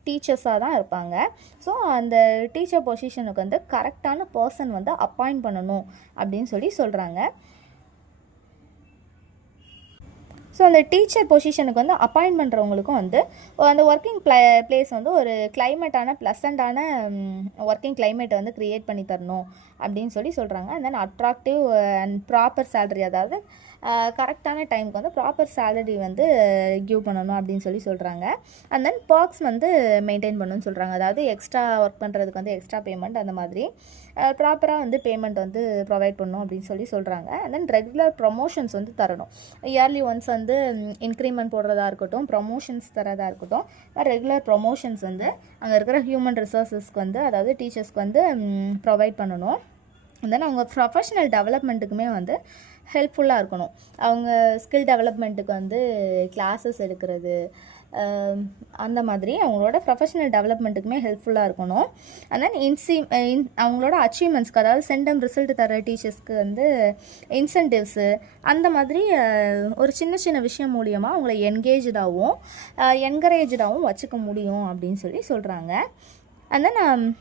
டீச்சர்ஸாக தான் இருப்பாங்க. ஸோ அந்த டீச்சர் பொசிஷனுக்கு வந்து கரெக்டான பர்சன் வந்து அப்பாயிண்ட் பண்ணணும் அப்படின்னு சொல்லி சொல்கிறாங்க. ஸோ அந்த டீச்சர் பொசிஷனுக்கு வந்து அப்பாயிண்ட் பண்ணுறவங்களுக்கும் வந்து அந்த ஒர்க்கிங் பிளேஸ் வந்து ஒரு ப்ளசண்ட்டான ஒர்க்கிங் கிளைமேட்டை வந்து க்ரியேட் பண்ணி தரணும் அப்படின்னு சொல்லி சொல்கிறாங்க. And then attractive and proper salary, அதாவது கரெக்டான டைமுக்கு வந்து ப்ராப்பர் சேலரி வந்து கிவ் பண்ணணும் அப்படின்னு சொல்கிறாங்க. அண்ட் தென் பர்க்ஸ் வந்து மெயின்டைன் பண்ணணும்னு சொல்கிறாங்க. அதாவது எக்ஸ்ட்ரா ஒர்க் பண்ணுறதுக்கு வந்து எக்ஸ்ட்ரா பேமெண்ட் அந்த மாதிரி ப்ராப்பராக வந்து பேமெண்ட் வந்து ப்ரொவைட் பண்ணணும் அப்படின்னு சொல்கிறாங்க. அண்ட் தென் ரெகுலர் ப்ரொமோஷன்ஸ் வந்து தரணும். இயர்லி ஒன்ஸ் வந்து இன்க்ரிமெண்ட் போடுறதா இருக்கட்டும், ப்ரொமோஷன்ஸ் தரதா இருக்கட்டும், ரெகுலர் ப்ரொமோஷன்ஸ் வந்து அங்கே இருக்கிற ஹியூமன் ரிசோர்ஸஸ்க்கு வந்து, அதாவது டீச்சர்ஸ்க்கு வந்து ப்ரொவைட் பண்ணணும். தென் அவங்க ப்ரொஃபஷ்னல் டெவலப்மெண்ட்டுக்குமே வந்து ஹெல்ப்ஃபுல்லாக இருக்கணும். அவங்க ஸ்கில் டெவலப்மெண்ட்டுக்கு வந்து கிளாஸஸ் எடுக்கிறது, அந்த மாதிரி அவங்களோட ப்ரொஃபஷ்னல் டெவலப்மெண்ட்டுக்குமே ஹெல்ப்ஃபுல்லாக இருக்கணும். அண்ட் தென் அவங்களோட அச்சீவ்மெண்ட்ஸ்க்கு, அதாவது சென்டம் ரிசல்ட் தர டீச்சர்ஸ்க்கு வந்து இன்சென்டிவ்ஸு அந்த மாதிரி ஒரு சின்ன சின்ன விஷயம் மூலியமாக அவங்கள என்கரேஜாகவும் வச்சுக்க முடியும் அப்படின்னு சொல்கிறாங்க. And then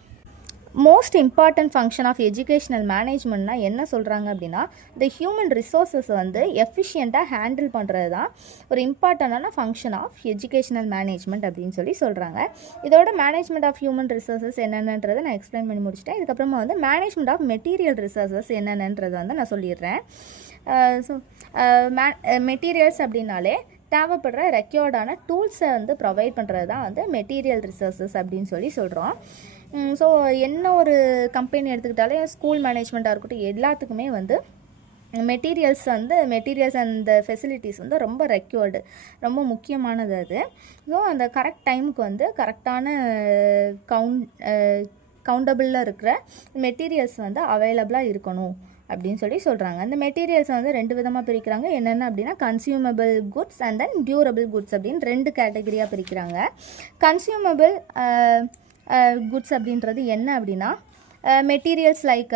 most important function of educational மேனேஜ்மெண்ட்னா என்ன சொல்கிறாங்க அப்படின்னா, இந்த ஹியூமன் ரிசோர்ஸஸ் வந்து எஃபிஷியண்ட்டாக ஹேண்டில் பண்ணுறது தான் ஒரு இம்பார்ட்டண்டான ஃபங்க்ஷன் ஆஃப் எஜுகேஷ்னல் மேனேஜ்மெண்ட் அப்படின்னு சொல்கிறாங்க. இதோட மேனேஜ்மெண்ட் ஆஃப் ஹியூமன் ரிசோர்ஸஸ் என்னென்னன்றதை நான் எக்ஸ்பிளைன் பண்ணி முடிச்சிட்டேன். இதுக்கப்புறமா வந்து மேனேஜ்மெண்ட் ஆஃப் மெட்டீரியல் ரிசோர்ஸஸ் என்னென்னன்றதை வந்து நான் சொல்லிடுறேன். ஸோ மெட்டீரியல்ஸ் அப்படின்னாலே தேவைப்படுற ரெக்யர்டான டூல்ஸை வந்து ப்ரொவைட் பண்ணுறது தான் வந்து மெட்டீரியல் ரிசோர்ஸஸ் அப்படின்னு சொல்கிறோம். ஸோ என்ன ஒரு கம்பெனி எடுத்துக்கிட்டாலே ஸ்கூல் மேனேஜ்மெண்ட்டாக இருக்கட்டும், எல்லாத்துக்குமே வந்து மெட்டீரியல்ஸ் அண்ட் ஃபெசிலிட்டிஸ் வந்து ரொம்ப ரெக்யர்டு, ரொம்ப முக்கியமானது அது. ஸோ அந்த கரெக்ட் டைமுக்கு வந்து கரெக்டான கவுண்டபிளில் இருக்கிற மெட்டீரியல்ஸ் வந்து அவைலபிளாக இருக்கணும் அப்படின்னு சொல்கிறாங்க. அந்த மெட்டீரியல்ஸ் வந்து 2 விதமாக பிரிக்கிறாங்க. என்னென்ன அப்படின்னா consumable goods and then durable goods அப்படின்னு 2 கேட்டகரியாக பிரிக்கிறாங்க. கன்சியூமபிள் குட்ஸ் அப்படின்றது என்ன அப்படின்னா, மெட்டீரியல்ஸ் லைக்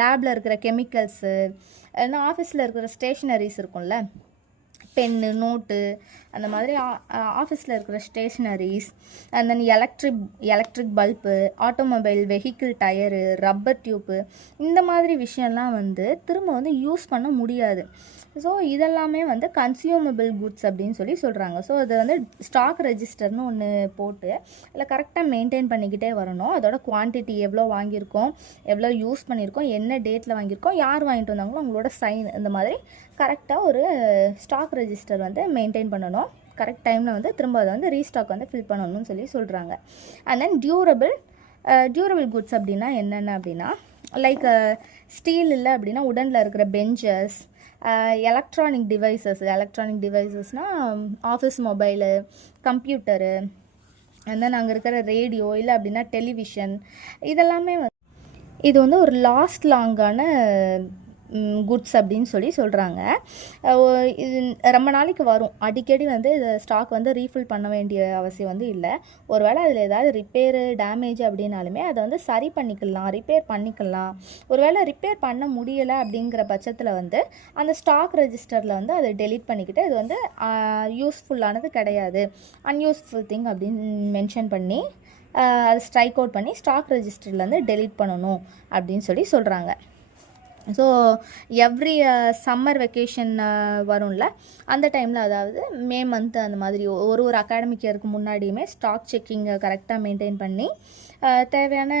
லேபில் இருக்கிற கெமிக்கல்ஸு, ஆஃபீஸில் இருக்கிற ஸ்டேஷ்னரிஸ் இருக்கும்ல, பென்னு, நோட்டு, அந்த மாதிரி ஆஃபீஸில் இருக்கிற stationeries, and then electric bulb, automobile vehicle tyre, rubber tube, இந்த மாதிரி விஷயம்லாம் வந்து திரும்ப வந்து யூஸ் பண்ண முடியாது. ஸோ இதெல்லாமே வந்து கன்சியூமபிள் குட்ஸ் அப்படின்னு சொல்கிறாங்க. ஸோ அது வந்து ஸ்டாக் ரெஜிஸ்டர்னு ஒன்று போட்டு அதில் கரெக்டாக மெயின்டைன் பண்ணிக்கிட்டே வரணும். அதோட குவான்டிட்டி எவ்வளோ வாங்கியிருக்கோம், எவ்வளோ யூஸ் பண்ணியிருக்கோம், என்ன டேட்டில் வாங்கியிருக்கோம், யார் வாங்கிட்டு வந்தாங்களோ அவங்களோட சைன், இந்த மாதிரி கரெக்டாக ஒரு ஸ்டாக் ரெஜிஸ்டர் வந்து மெயின்டைன் பண்ணணும். கரெக்ட் டைமில் வந்து திரும்ப அதை வந்து ரீஸ்டாக் வந்து ஃபில் பண்ணணும்னு சொல்கிறாங்க. அண்ட் தென் டியூரபிள் குட்ஸ் அப்படின்னா என்னென்ன அப்படின்னா, லைக் ஸ்டீல் இல்லை அப்படின்னா உடனில் இருக்கிற பெஞ்சஸ், எலக்ட்ரானிக் டிவைசஸ்னால் office mobile, computer, and then அங்கே இருக்கிற ரேடியோ, இல்லை அப்படின்னா டெலிவிஷன், இதெல்லாமே இது வந்து ஒரு லாங்கான குட்ஸ் அப்படின்னு சொல்கிறாங்க. இது ரொம்ப நாளைக்கு வரும். அடிக்கடி வந்து இதை ஸ்டாக் வந்து ரீஃபில் பண்ண வேண்டிய அவசியம் வந்து இல்லை. ஒருவேளை அதில் ஏதாவது ரிப்பேரு, டேமேஜ் அப்படின்னாலுமே அதை வந்து சரி பண்ணிக்கலாம், ரிப்பேர் பண்ணிக்கலாம். ஒருவேளை ரிப்பேர் பண்ண முடியலை அப்படிங்கிற பட்சத்தில் வந்து அந்த ஸ்டாக் ரெஜிஸ்டரில் வந்து அதை டெலீட் பண்ணிக்கிட்டு இது வந்து யூஸ்ஃபுல்லானது கிடையாது, அன்யூஸ்ஃபுல் திங் அப்படின்னு மென்ஷன் பண்ணி அதை ஸ்ட்ரைக் அவுட் பண்ணி ஸ்டாக் ரெஜிஸ்டரில் வந்து டெலீட் பண்ணணும் அப்படின்னு சொல்கிறாங்க. ஸோ எவ்ரி சம்மர் வெக்கேஷன் வரும்ல, அந்த டைமில், அதாவது மே மந்த் அந்த மாதிரி ஒரு அகாடமிக் இயருக்கு முன்னாடியுமே ஸ்டாக் செக்கிங்கை கரெக்டாக மெயின்டைன் பண்ணி தேவையான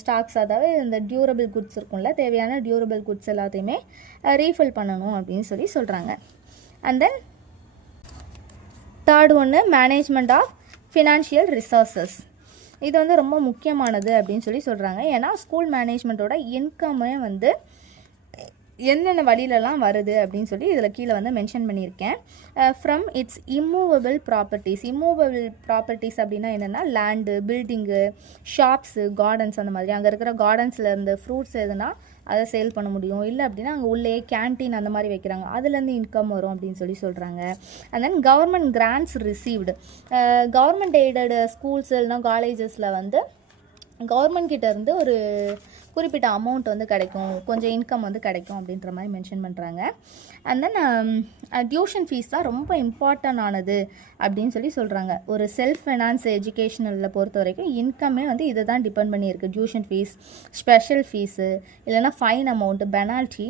ஸ்டாக்ஸ், அதாவது இந்த டியூரபிள் குட்ஸ் இருக்கும்ல, தேவையான டியூரபிள் குட்ஸ் எல்லாத்தையுமே ரீஃபில் பண்ணணும் அப்படின்னு சொல்கிறாங்க. அண்ட் தென் தேர்ட் ஒன்று மேனேஜ்மெண்ட் ஆஃப் ஃபினான்ஷியல் ரிசோர்ஸஸ். இது வந்து ரொம்ப முக்கியமானது அப்படின்னு சொல்கிறாங்க. ஏன்னா ஸ்கூல் மேனேஜ்மெண்ட்டோட இன்கம்மே வந்து என்னென்ன வழியிலலாம் வருது அப்படின்னு இதில் கீழே வந்து மென்ஷன் பண்ணியிருக்கேன். ஃப்ரம் இட்ஸ் இம்மூவபிள் ப்ராப்பர்ட்டிஸ் அப்படின்னா என்னென்னா லேண்டு, பில்டிங்கு, ஷாப்ஸு, கார்டன்ஸ், அந்த மாதிரி அங்கே இருக்கிற கார்டன்ஸில் இருந்து ஃப்ரூட்ஸ் எதுனா அதை சேல் பண்ண முடியும். இல்லை அப்படின்னா அங்கே உள்ளே கேன்டீன் அந்த மாதிரி வைக்கிறாங்க, அதுலேருந்து இன்கம் வரும் அப்படின்னு சொல்கிறாங்க. And then government grants received, government aided schools இல்லைனா காலேஜஸில் வந்து கவர்மெண்ட் கிட்டேருந்து ஒரு குறிப்பிட்ட அமௌண்ட் வந்து கிடைக்கும், கொஞ்சம் இன்கம் வந்து கிடைக்கும் அப்படின்ற மாதிரி மென்ஷன் பண்ணுறாங்க. அண்ட் தென் டியூஷன் ஃபீஸ் தான் ரொம்ப இம்பார்ட்டன்ட் ஆனது அப்படின்னு சொல்கிறாங்க. ஒரு செல்ஃப் ஃபைனான்ஸ் எஜுகேஷனில் பொறுத்த வரைக்கும் இன்கம்மே வந்து இதை தான் டிபெண்ட் பண்ணியிருக்கு. டியூஷன் ஃபீஸ், ஸ்பெஷல் ஃபீஸு, இல்லைனா ஃபைன் அமௌண்ட்டு, பெனால்ட்டி,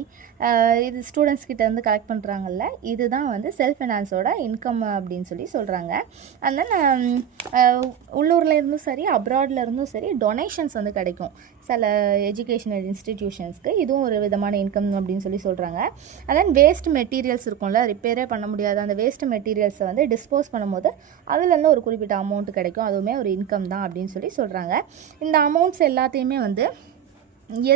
இது ஸ்டூடெண்ட்ஸ் கிட்டேருந்து கலெக்ட் பண்ணுறாங்கல்ல, இதுதான் வந்து செல்ஃப் ஃபைனான்ஸோட இன்கம் அப்படின்னு சொல்கிறாங்க. அண்ட் தென் உள்ளூரில் இருந்தும் சரி, அப்ராடில் இருந்தும் சரி டொனேஷன்ஸ் வந்து கிடைக்கும். சில எஜுகேஷனல் இன்ஸ்டிடியூஷன்ஸ்க்கு இதுவும் ஒரு விதமான இன்கம் அப்படின்னு சொல்லி சொல்கிறாங்க. அண்ட் தென் வேஸ்ட் மெட்டீரியல்ஸ் இருக்கும்ல, ரிப்பேரே பண்ண முடியாத அந்த வேஸ்ட் மெட்டீரியல்ஸை வந்து டிஸ்போஸ் பண்ணும்போது அதுலேருந்து ஒரு குறிப்பிட்ட அமௌண்ட் கிடைக்கும், அதுவுமே ஒரு இன்கம் தான் அப்படின்னு சொல்லி சொல்கிறாங்க. இந்த அமௌண்ட்ஸ் எல்லாத்தையுமே வந்து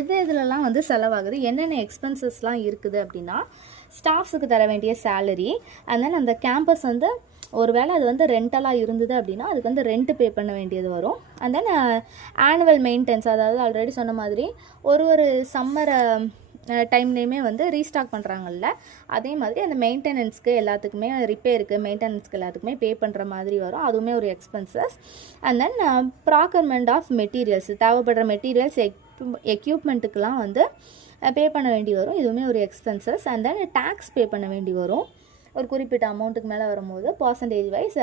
எதுலலாம் வந்து செலவாகுது, என்னென்ன எக்ஸ்பென்சஸ்லாம் இருக்குது அப்படின்னா, ஸ்டாஃப்ஸுக்கு தர வேண்டிய சேலரி, அண்ட் தென் அந்த கேம்பஸ் வந்து ஒருவேளை அது வந்து ரெண்டலாக இருந்தது அப்படின்னா அதுக்கு வந்து ரெண்ட் பே பண்ண வேண்டியது வரும். அண்ட் தென் ஆனுவல் மெயின்டெனன்ஸ், அதாவது ஆல்ரெடி சொன்ன மாதிரி ஒரு சம்மர் டைம்லேயுமே வந்து ரீஸ்டாக் பண்ணுறாங்கல்ல, அதே மாதிரி அந்த மெயின்டெனன்ஸ்க்கு எல்லாத்துக்குமே, ரிப்பேருக்கு மெயின்டெனன்ஸ்க்கு எல்லாத்துக்குமே பே பண்ணுற மாதிரி வரும், அதுவுமே ஒரு expenses. And then procurement of materials, தேவைப்படுற மெட்டீரியல்ஸ் எக்யூப்மெண்ட்டுக்கெலாம் வந்து பே பண்ண வேண்டி வரும், இதுவுமே ஒரு expenses. And then tax pay பண்ண வேண்டி வரும், ஒரு குறிப்பிட்ட அமௌண்ட்டுக்கு மேலே வரும்போது பர்சன்டேஜ் வைஸ்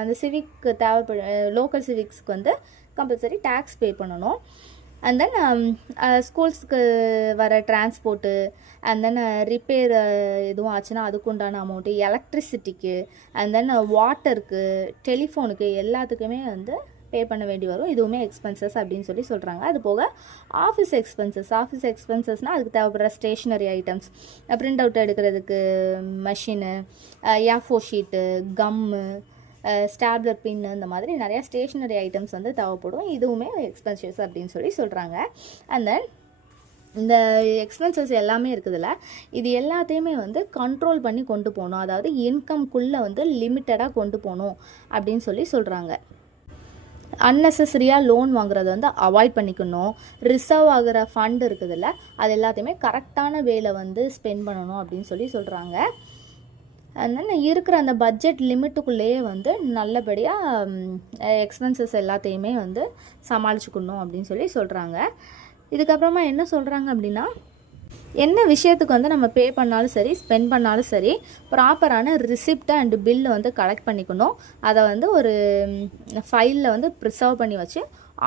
அந்த சிவிக்கு லோக்கல் சிவிக்ஸ்க்கு வந்து கம்பல்சரி டேக்ஸ் பே பண்ணணும். அண்ட் தென் ஸ்கூல்ஸ்க்கு வர டிரான்ஸ்போர்ட்டு, அண்ட் தென் ரிப்பேர் எதுவும் ஆச்சுன்னா அதுக்கு உண்டான அமௌண்ட்டு, எலக்ட்ரிசிட்டிக்கு, அண்ட் தென் வாட்டருக்கு, டெலிஃபோனுக்கு எல்லாத்துக்குமே வந்து பே பண்ண வேண்டி வரும், இதுவுமே எக்ஸ்பென்சஸ் அப்படின்னு சொல்லி சொல்கிறாங்க. அது போக ஆஃபீஸ் எக்ஸ்பென்சஸ்னால் அதுக்கு தேவைப்படுற ஸ்டேஷ்னரி ஐட்டம்ஸ், பிரிண்ட் அவுட் எடுக்கிறதுக்கு மெஷினு, ஏ4 ஷீட்டு, கம்மு, ஸ்டாப்லர் பின்னு, இந்த மாதிரி நிறையா ஸ்டேஷ்னரி ஐட்டம்ஸ் வந்து தேவைப்படும், இதுவுமே எக்ஸ்பென்சஸ் அப்படின்னு சொல்லி சொல்கிறாங்க. அண்ட் தென் இந்த எக்ஸ்பென்சஸ் எல்லாமே இருக்குதுல்ல, இது எல்லாத்தையுமே வந்து கண்ட்ரோல் பண்ணி கொண்டு போகணும், அதாவது இன்கம்குள்ளே வந்து லிமிட்டடாக கொண்டு போகணும் அப்படின்னு சொல்லி சொல்கிறாங்க. அன்னெசரியாக லோன் வாங்குறத வந்து அவாய்ட் பண்ணிக்கணும், ரிசர்வ் ஆகிற ஃபண்ட் இருக்குதுல்ல அது எல்லாத்தையுமே கரெக்டான வேல வந்து ஸ்பெண்ட் பண்ணணும் அப்படின்னு சொல்லி சொல்கிறாங்க. அதனால் இருக்கிற அந்த பட்ஜெட் லிமிட்டுக்குள்ளேயே வந்து நல்லபடியாக எக்ஸ்பென்சஸ் எல்லாத்தையுமே வந்து சமாளிச்சுக்கணும் அப்படின்னு சொல்லி சொல்கிறாங்க. இதுக்கப்புறமா என்ன சொல்கிறாங்க அப்படின்னா, என்ன விஷயத்துக்கு வந்து நம்ம பே பண்ணாலும் சரி, ஸ்பெண்ட் பண்ணாலும் சரி, ப்ராப்பரான ரிசிப்ட் அண்ட் பில்லு வந்து கலெக்ட் பண்ணிக்கணும், அதை வந்து ஒரு ஃபைலில் வந்து ப்ரிசர்வ் பண்ணி வச்சு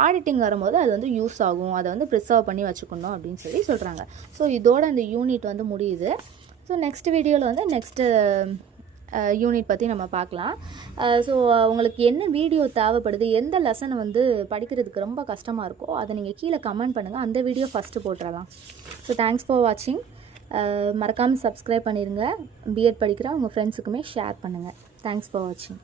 ஆடிட்டிங் வரும்போது அது வந்து யூஸ் ஆகும், அதை வந்து ப்ரிசர்வ் பண்ணி வச்சுக்கணும் அப்படின்னு சொல்லி சொல்கிறாங்க. ஸோ இதோட அந்த யூனிட் வந்து முடியுது. ஸோ நெக்ஸ்ட் வீடியோவில் வந்து நெக்ஸ்ட்டு யூனிட் பற்றி நம்ம பார்க்கலாம். ஸோ உங்களுக்கு என்ன வீடியோ தேவைப்படுது, எந்த லெசனை வந்து படிக்கிறதுக்கு ரொம்ப கஷ்டமாக இருக்கோ அதை நீங்கள் கீழே கமெண்ட் பண்ணுங்கள், அந்த வீடியோ ஃபஸ்ட்டு போட்டுடலாம். ஸோ தேங்க்ஸ் ஃபார் வாட்சிங். மறக்காமல் சப்ஸ்கிரைப் பண்ணிடுங்க. பிஎட் படிக்கிற உங்கள் ஃப்ரெண்ட்ஸுக்குமே ஷேர் பண்ணுங்கள். தேங்க்ஸ் ஃபார் வாட்சிங்.